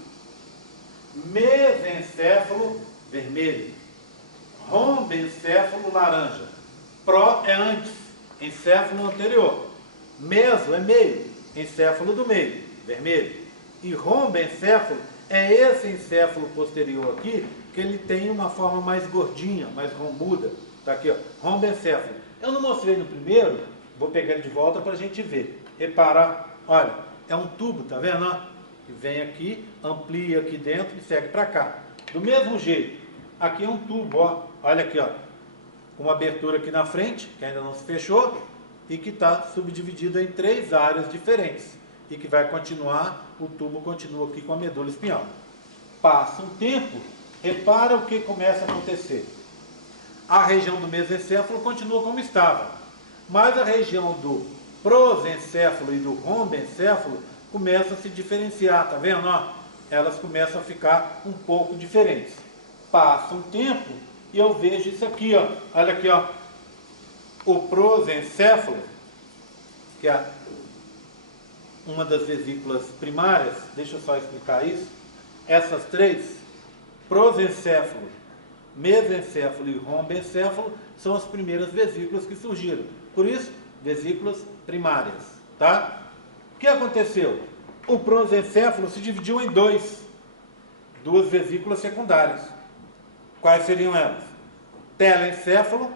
mesencéfalo vermelho, rombencéfalo laranja. Pro é antes, encéfalo anterior. Meso é meio, encéfalo do meio, vermelho. E rombencéfalo é esse encéfalo posterior aqui, que ele tem uma forma mais gordinha, mais rombuda. Tá aqui, ó, rombencéfalo. Eu não mostrei no primeiro, vou pegar ele de volta para a gente ver. Reparar, olha, é um tubo, tá vendo? Ó? Que vem aqui, amplia aqui dentro e segue para cá. Do mesmo jeito, aqui é um tubo, ó, olha aqui, ó, com uma abertura aqui na frente, que ainda não se fechou, e que está subdividido em 3 áreas diferentes. E que vai continuar, o tubo continua aqui com a medula espinhal. Passa um tempo, repara o que começa a acontecer. A região do mesencéfalo continua como estava, mas a região do prosencéfalo e do rombencéfalo começa a se diferenciar, tá vendo? Ó, elas começam a ficar um pouco diferentes. Passa um tempo e eu vejo isso aqui, ó. Olha aqui, ó. O prosencéfalo, que é uma das vesículas primárias, deixa eu só explicar isso. Essas 3, prosencéfalo, mesencéfalo e rombencéfalo, são as primeiras vesículas que surgiram. Por isso, vesículas primárias, tá? O que aconteceu? O prosencéfalo se dividiu em 2 vesículas secundárias. Quais seriam elas? Telencéfalo